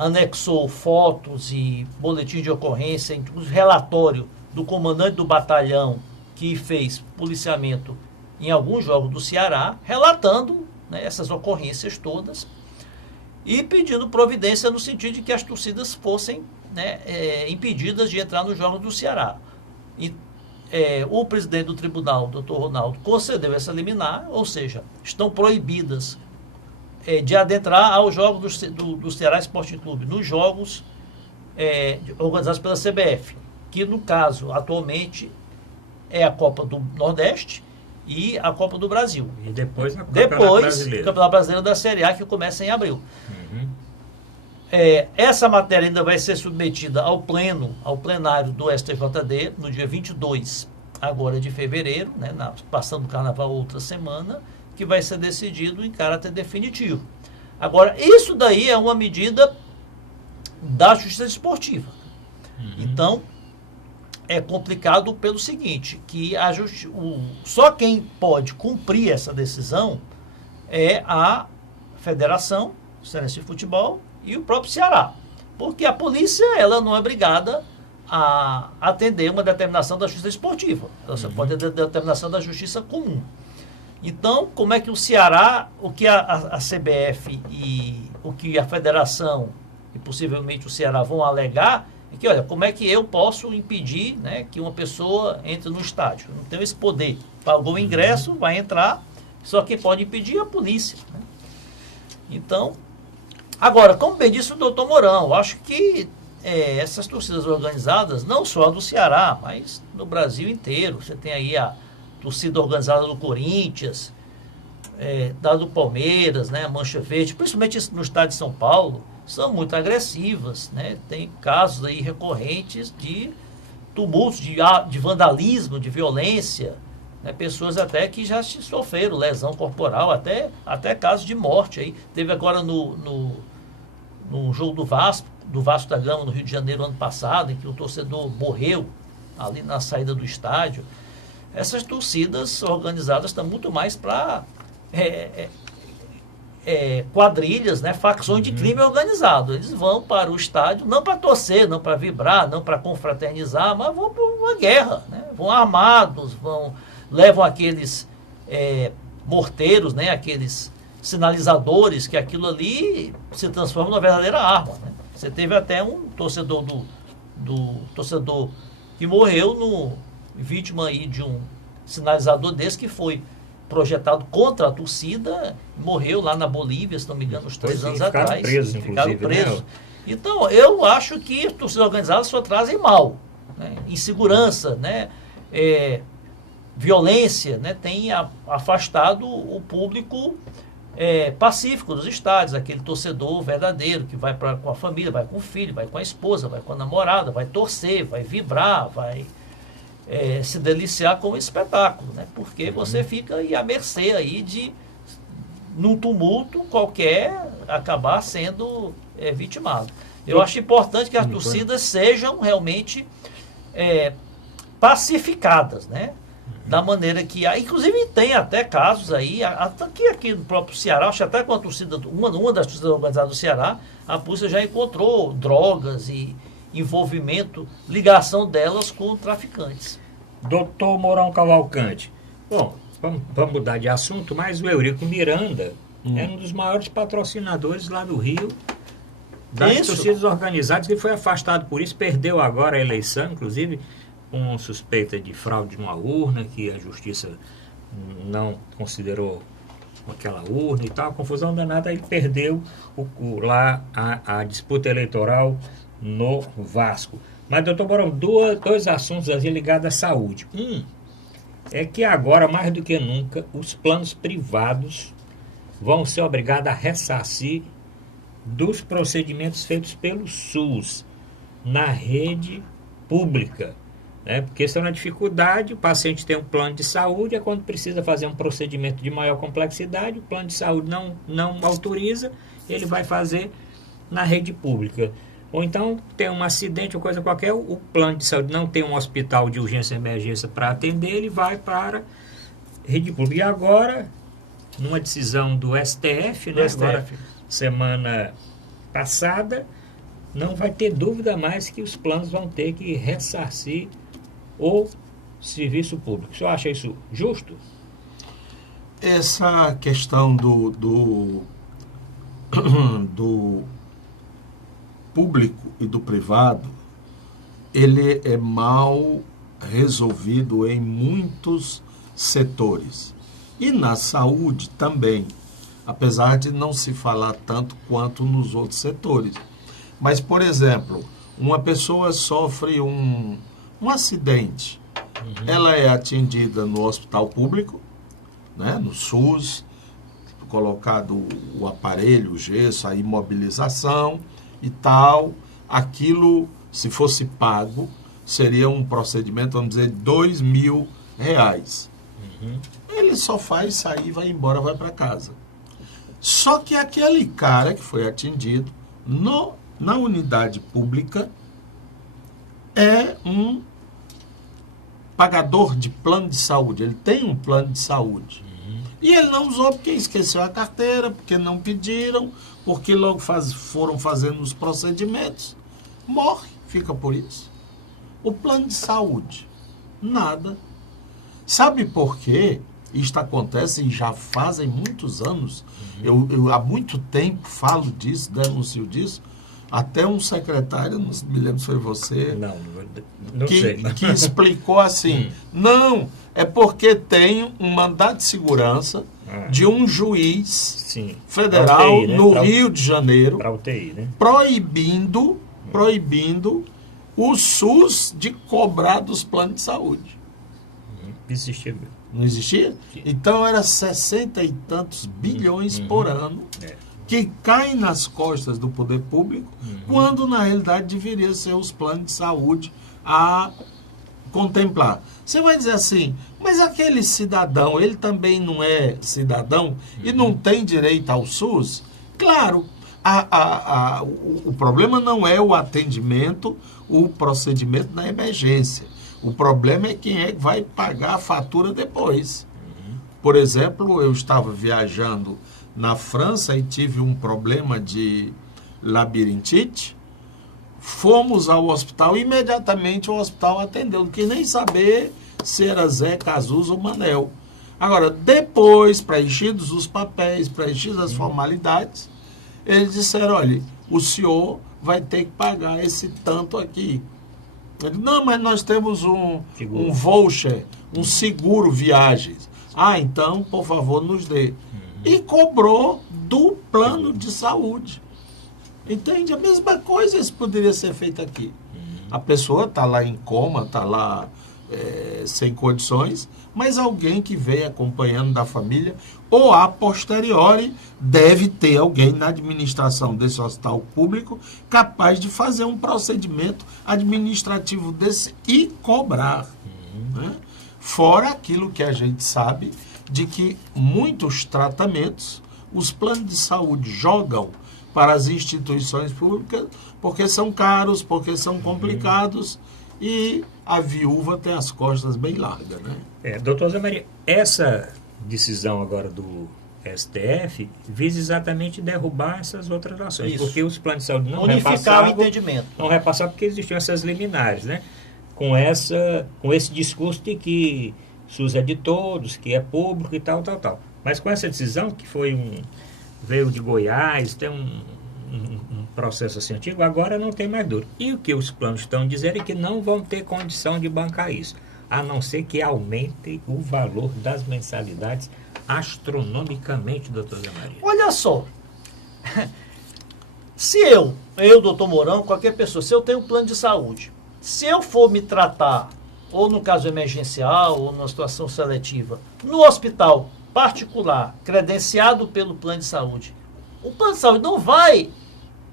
anexou fotos e boletim de ocorrência, inclusive relatório do comandante do batalhão que fez policiamento em alguns jogos do Ceará, relatando, né, essas ocorrências todas e pedindo providência no sentido de que as torcidas fossem, né, impedidas de entrar nos jogos do Ceará. E o presidente do tribunal, Dr. Ronaldo, concedeu essa liminar, ou seja, estão proibidas de adentrar aos jogos do Ceará Sporting Clube, nos jogos organizados pela CBF, que no caso, atualmente, é a Copa do Nordeste e a Copa do Brasil. E depois o Campeonato Brasileiro da Série A, que começa em abril. Uhum. Essa matéria ainda vai ser submetida ao plenário do STJD, no dia 22 agora de fevereiro, né, passando o carnaval outra semana, que vai ser decidido em caráter definitivo. Agora, isso daí é uma medida da Justiça Esportiva. Uhum. Então, é complicado pelo seguinte, que só quem pode cumprir essa decisão é a Federação Cearense de Futebol e o próprio Ceará. Porque a polícia, ela não é obrigada a atender uma determinação da Justiça Esportiva. Ela só pode atender a determinação da Justiça Comum. Então, como é que o Ceará, o que a CBF e o que a Federação e possivelmente o Ceará vão alegar é que, olha, como é que eu posso impedir, né, que uma pessoa entre no estádio? Eu não tenho esse poder. Pagou o ingresso, vai entrar, só quem pode impedir é a polícia. Né? Então, agora, como bem disse o doutor Mourão, eu acho que essas torcidas organizadas, não só a do Ceará, mas no Brasil inteiro, você tem aí a torcida organizada do Corinthians, da do Palmeiras, né, a Mancha Verde, principalmente no estado de São Paulo, são muito agressivas, né? Tem casos aí recorrentes de tumultos, de vandalismo, de violência, né? Pessoas até que já sofreram lesão corporal, até casos de morte. Aí. Teve agora no jogo do Vasco da Gama, no Rio de Janeiro, ano passado, em que o torcedor morreu ali na saída do estádio. Essas torcidas organizadas estão muito mais para quadrilhas, né, facções de crime organizado. Eles vão para o estádio não para torcer, não para vibrar, não para confraternizar, mas vão para uma guerra, né? Vão armados, levam aqueles morteiros, né, aqueles sinalizadores, que aquilo ali se transforma numa verdadeira arma. Né? Você teve até um torcedor torcedor que morreu vítima aí de um sinalizador desse que foi projetado contra a torcida, morreu lá na Bolívia, se não me engano, uns 3 anos atrás. Ficaram presos. Né? Então, eu acho que as torcidas organizadas só trazem mal, né? Insegurança, né? Violência, né? Tem afastado o público pacífico dos estádios, aquele torcedor verdadeiro que vai com a família, vai com o filho, vai com a esposa, vai com a namorada, vai torcer, vai vibrar, vai se deliciar com o espetáculo, né? Porque você fica aí à mercê aí de, num tumulto qualquer, acabar sendo vitimado. Eu acho importante que as torcidas sejam realmente pacificadas, né? Da maneira que há. Inclusive tem até casos aí, aqui no próprio Ceará, acho até com a torcida, uma das torcidas organizadas do Ceará, a polícia já encontrou drogas e envolvimento, ligação delas com traficantes. Doutor Mourão Cavalcante, bom, vamos mudar de assunto, mas o Eurico Miranda é um dos maiores patrocinadores lá do Rio das torcidas organizadas, que foi afastado por isso, perdeu agora a eleição, inclusive com suspeita de fraude numa urna, que a justiça não considerou aquela urna e tal, confusão danada, ele perdeu lá a disputa eleitoral no Vasco. Mas, doutor Mourão, dois assuntos ali ligados à saúde. É que agora, mais do que nunca, os planos privados vão ser obrigados a ressarcir dos procedimentos feitos pelo SUS na rede pública. né? Porque se é uma dificuldade, o paciente tem um plano de saúde, é quando precisa fazer um procedimento de maior complexidade, o plano de saúde não autoriza, ele vai fazer na rede pública. Ou então tem um acidente ou coisa qualquer, o plano de saúde não tem um hospital de urgência e emergência para atender, ele vai para a rede pública. E agora, numa decisão do STF, né? Agora, semana passada, não vai ter dúvida mais que os planos vão ter que ressarcir o serviço público. O senhor acha isso justo? Essa questão do público e do privado, ele é mal resolvido em muitos setores. E na saúde também, apesar de não se falar tanto quanto nos outros setores. Mas, por exemplo, uma pessoa sofre um acidente, ela é atendida no hospital público, né, no SUS, colocado o aparelho, o gesso, a imobilização e tal. Aquilo, se fosse pago, seria um procedimento, vamos dizer, R$2.000. Ele só faz sair, vai embora, vai para casa. Só que aquele cara que foi atendido na unidade pública é um pagador de plano de saúde. Ele tem um plano de saúde. E ele não usou porque esqueceu a carteira, porque não pediram, porque logo foram fazendo os procedimentos. Morre, fica por isso. O plano de saúde, nada. Sabe por quê? Isto acontece e já fazem muitos anos. Eu há muito tempo falo disso, denuncio disso. Até um secretário, não me lembro se foi você, não sei. Que explicou assim, não, é porque tem um mandado de segurança de um juiz federal UTI, né? no Rio de Janeiro, pra UTI, né? proibindo o SUS de cobrar dos planos de saúde. Existia. Não existia? Então era 60 e tantos bilhões por ano que caem nas costas do poder público, quando na realidade deveria ser os planos de saúde a contemplar. Você vai dizer assim, mas aquele cidadão, ele também não é cidadão e não tem direito ao SUS? Claro, o problema não é o atendimento, o procedimento na emergência. O problema é quem é que vai pagar a fatura depois. Por exemplo, eu estava viajando na França e tive um problema de labirintite. Fomos ao hospital, imediatamente o hospital atendeu, não quis nem saber se era Zé, Cazuza ou Manel. Agora, depois, preenchidos os papéis, preenchidas as formalidades, eles disseram, olha, o senhor vai ter que pagar esse tanto aqui. Ele, não, mas nós temos um voucher, um seguro viagens. Ah, então, por favor, nos dê. E cobrou do plano de saúde. Entende? A mesma coisa isso poderia ser feito aqui. A pessoa está lá em coma, está lá sem condições, mas alguém que veio acompanhando da família, ou a posteriori, deve ter alguém na administração desse hospital público capaz de fazer um procedimento administrativo desse e cobrar. Né? Fora aquilo que a gente sabe de que muitos tratamentos, os planos de saúde jogam para as instituições públicas porque são caros, porque são complicados e a viúva tem as costas bem largas, né? Doutor Zé Maria, essa decisão agora do STF visa exatamente derrubar essas outras ações, porque os planos de saúde não unificar o entendimento. Não repassar porque existiam essas liminares, né? Com esse discurso de que SUS é de todos, que é público e tal. Mas com essa decisão, que veio de Goiás, tem um processo assim antigo, agora não tem mais dúvida. E o que os planos estão dizendo é que não vão ter condição de bancar isso, a não ser que aumente o valor das mensalidades astronomicamente, doutor Zé Maria. Olha só, se eu, doutor Mourão, qualquer pessoa, se eu tenho um plano de saúde, se eu for me tratar, ou no caso emergencial, ou numa situação seletiva, no hospital particular, credenciado pelo plano de saúde, o plano de saúde não vai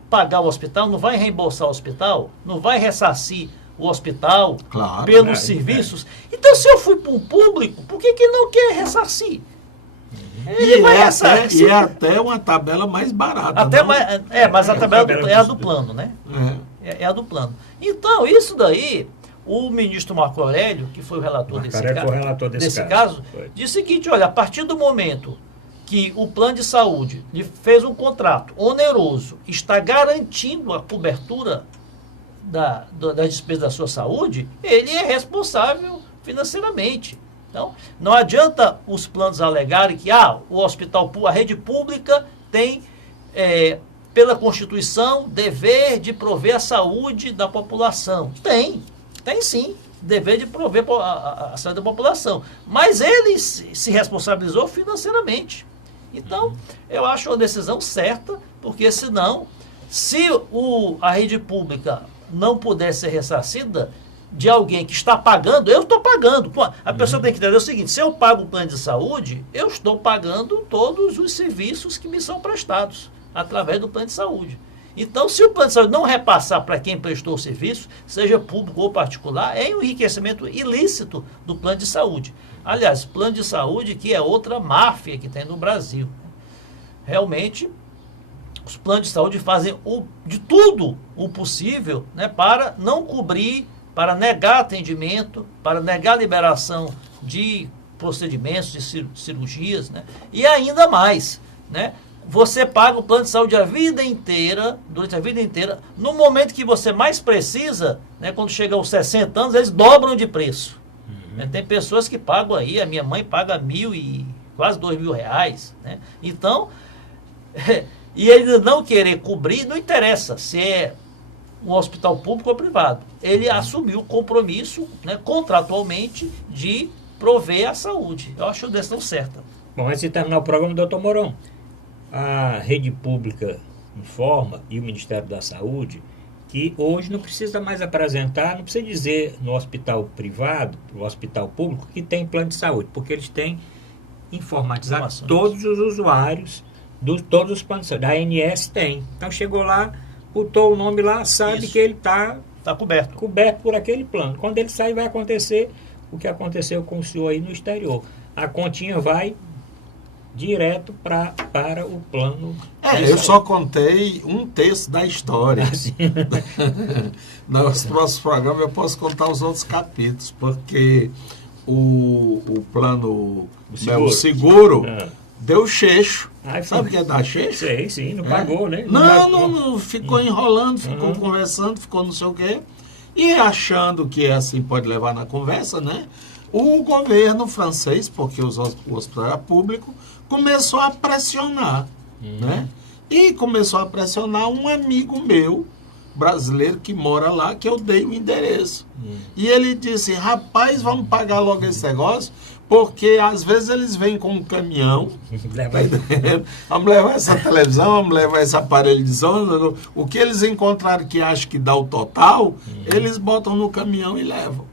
pagar o hospital, não vai reembolsar o hospital, não vai ressarcir o hospital, Claro, pelos serviços. Então, se eu fui para um público, por que não quer ressarcir? Ele vai ressarcir. E é até uma tabela mais barata. Até não? mas a tabela é a do plano, né? É a do plano. Então, isso daí, o ministro Marco Aurélio, que foi o relator desse caso, disse o seguinte: olha, a partir do momento que o plano de saúde lhe fez um contrato oneroso, está garantindo a cobertura das despesas da sua saúde, ele é responsável financeiramente. Então, não adianta os planos alegarem que o hospital, a rede pública tem, pela Constituição, dever de prover a saúde da população. Tem sim, dever de prover a saúde da população. Mas ele se responsabilizou financeiramente. Então, eu acho uma decisão certa, porque senão, se a rede pública não puder ser ressarcida de alguém que está pagando, eu estou pagando. A pessoa tem que entender o seguinte: se eu pago o plano de saúde, eu estou pagando todos os serviços que me são prestados através do plano de saúde. Então, se o plano de saúde não repassar para quem prestou o serviço, seja público ou particular, é um enriquecimento ilícito do plano de saúde. Aliás, plano de saúde que é outra máfia que tem no Brasil. Realmente, os planos de saúde fazem de tudo o possível, né, para não cobrir, para negar atendimento, para negar liberação de procedimentos, de cirurgias, né, e ainda mais, né, você paga o plano de saúde a vida inteira, durante a vida inteira. No momento que você mais precisa, né, quando chega aos 60 anos, eles dobram de preço. Tem pessoas que pagam aí, a minha mãe paga quase R$2.000, né? Então, e ele não querer cobrir, não interessa se é um hospital público ou privado. Ele assumiu o compromisso, né, contratualmente, de prover a saúde. Eu acho a decisão certa. Bom, antes de terminar o programa, doutor Mourão, a rede pública informa, e o Ministério da Saúde, que hoje não precisa mais apresentar, não precisa dizer no hospital privado, no hospital público, que tem plano de saúde, porque eles têm informatizado todos os usuários, todos os planos de saúde. A ANS tem. Então chegou lá, botou o nome lá, sabe que ele está coberto por aquele plano. Quando ele sair, vai acontecer o que aconteceu com o senhor aí no exterior. A continha vai direto para o plano. Eu só contei um terço da história. Nos próximos programas eu posso contar os outros capítulos, porque o plano o seguro deu cheixo. Sabe o que é dar cheixo? Sim, não pagou, né? Não, ficou enrolando, ficou conversando, ficou não sei o quê. E achando que assim pode levar na conversa, né? O governo francês, porque o hospital era público, começou a pressionar, né? E começou a pressionar um amigo meu, brasileiro, que mora lá, que eu dei o endereço. E ele disse: rapaz, vamos pagar logo esse negócio, porque às vezes eles vêm com um caminhão, vamos levar essa televisão, vamos levar esse aparelho de som, o que eles encontrarem que acham que dá o total, eles botam no caminhão e levam.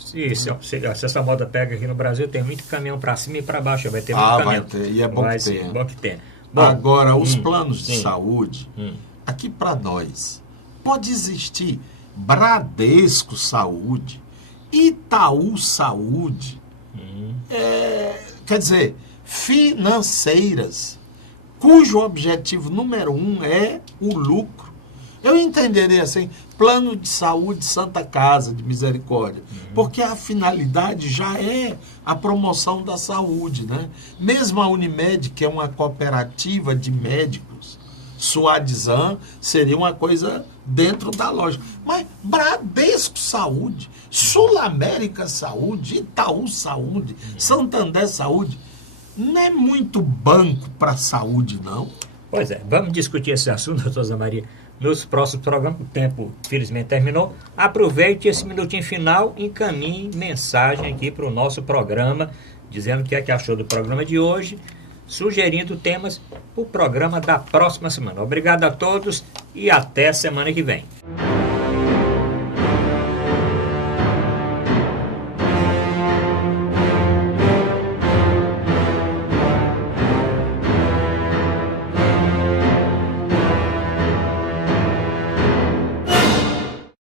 Se essa moda pega aqui no Brasil, tem muito caminhão para cima e para baixo, vai ter muito caminhão. Vai ter, e é bom que tenha. Bom que tenha. Bom, agora, os planos de saúde, aqui para nós, pode existir Bradesco Saúde, Itaú Saúde, quer dizer, financeiras, cujo objetivo número 1 é o lucro. Eu entenderia assim, plano de saúde Santa Casa de Misericórdia, porque a finalidade já é a promoção da saúde, né? Mesmo a Unimed, que é uma cooperativa de médicos, Suadizan seria uma coisa dentro da lógica. Mas Bradesco Saúde, Sul América Saúde, Itaú Saúde, Santander Saúde, não é muito banco para saúde, não? Pois é, vamos discutir esse assunto, doutora Zé Maria, nos próximos programas. O tempo, infelizmente, terminou. Aproveite esse minutinho final, encaminhe mensagem aqui para o nosso programa, dizendo o que é que achou do programa de hoje, sugerindo temas para o programa da próxima semana. Obrigado a todos e até semana que vem.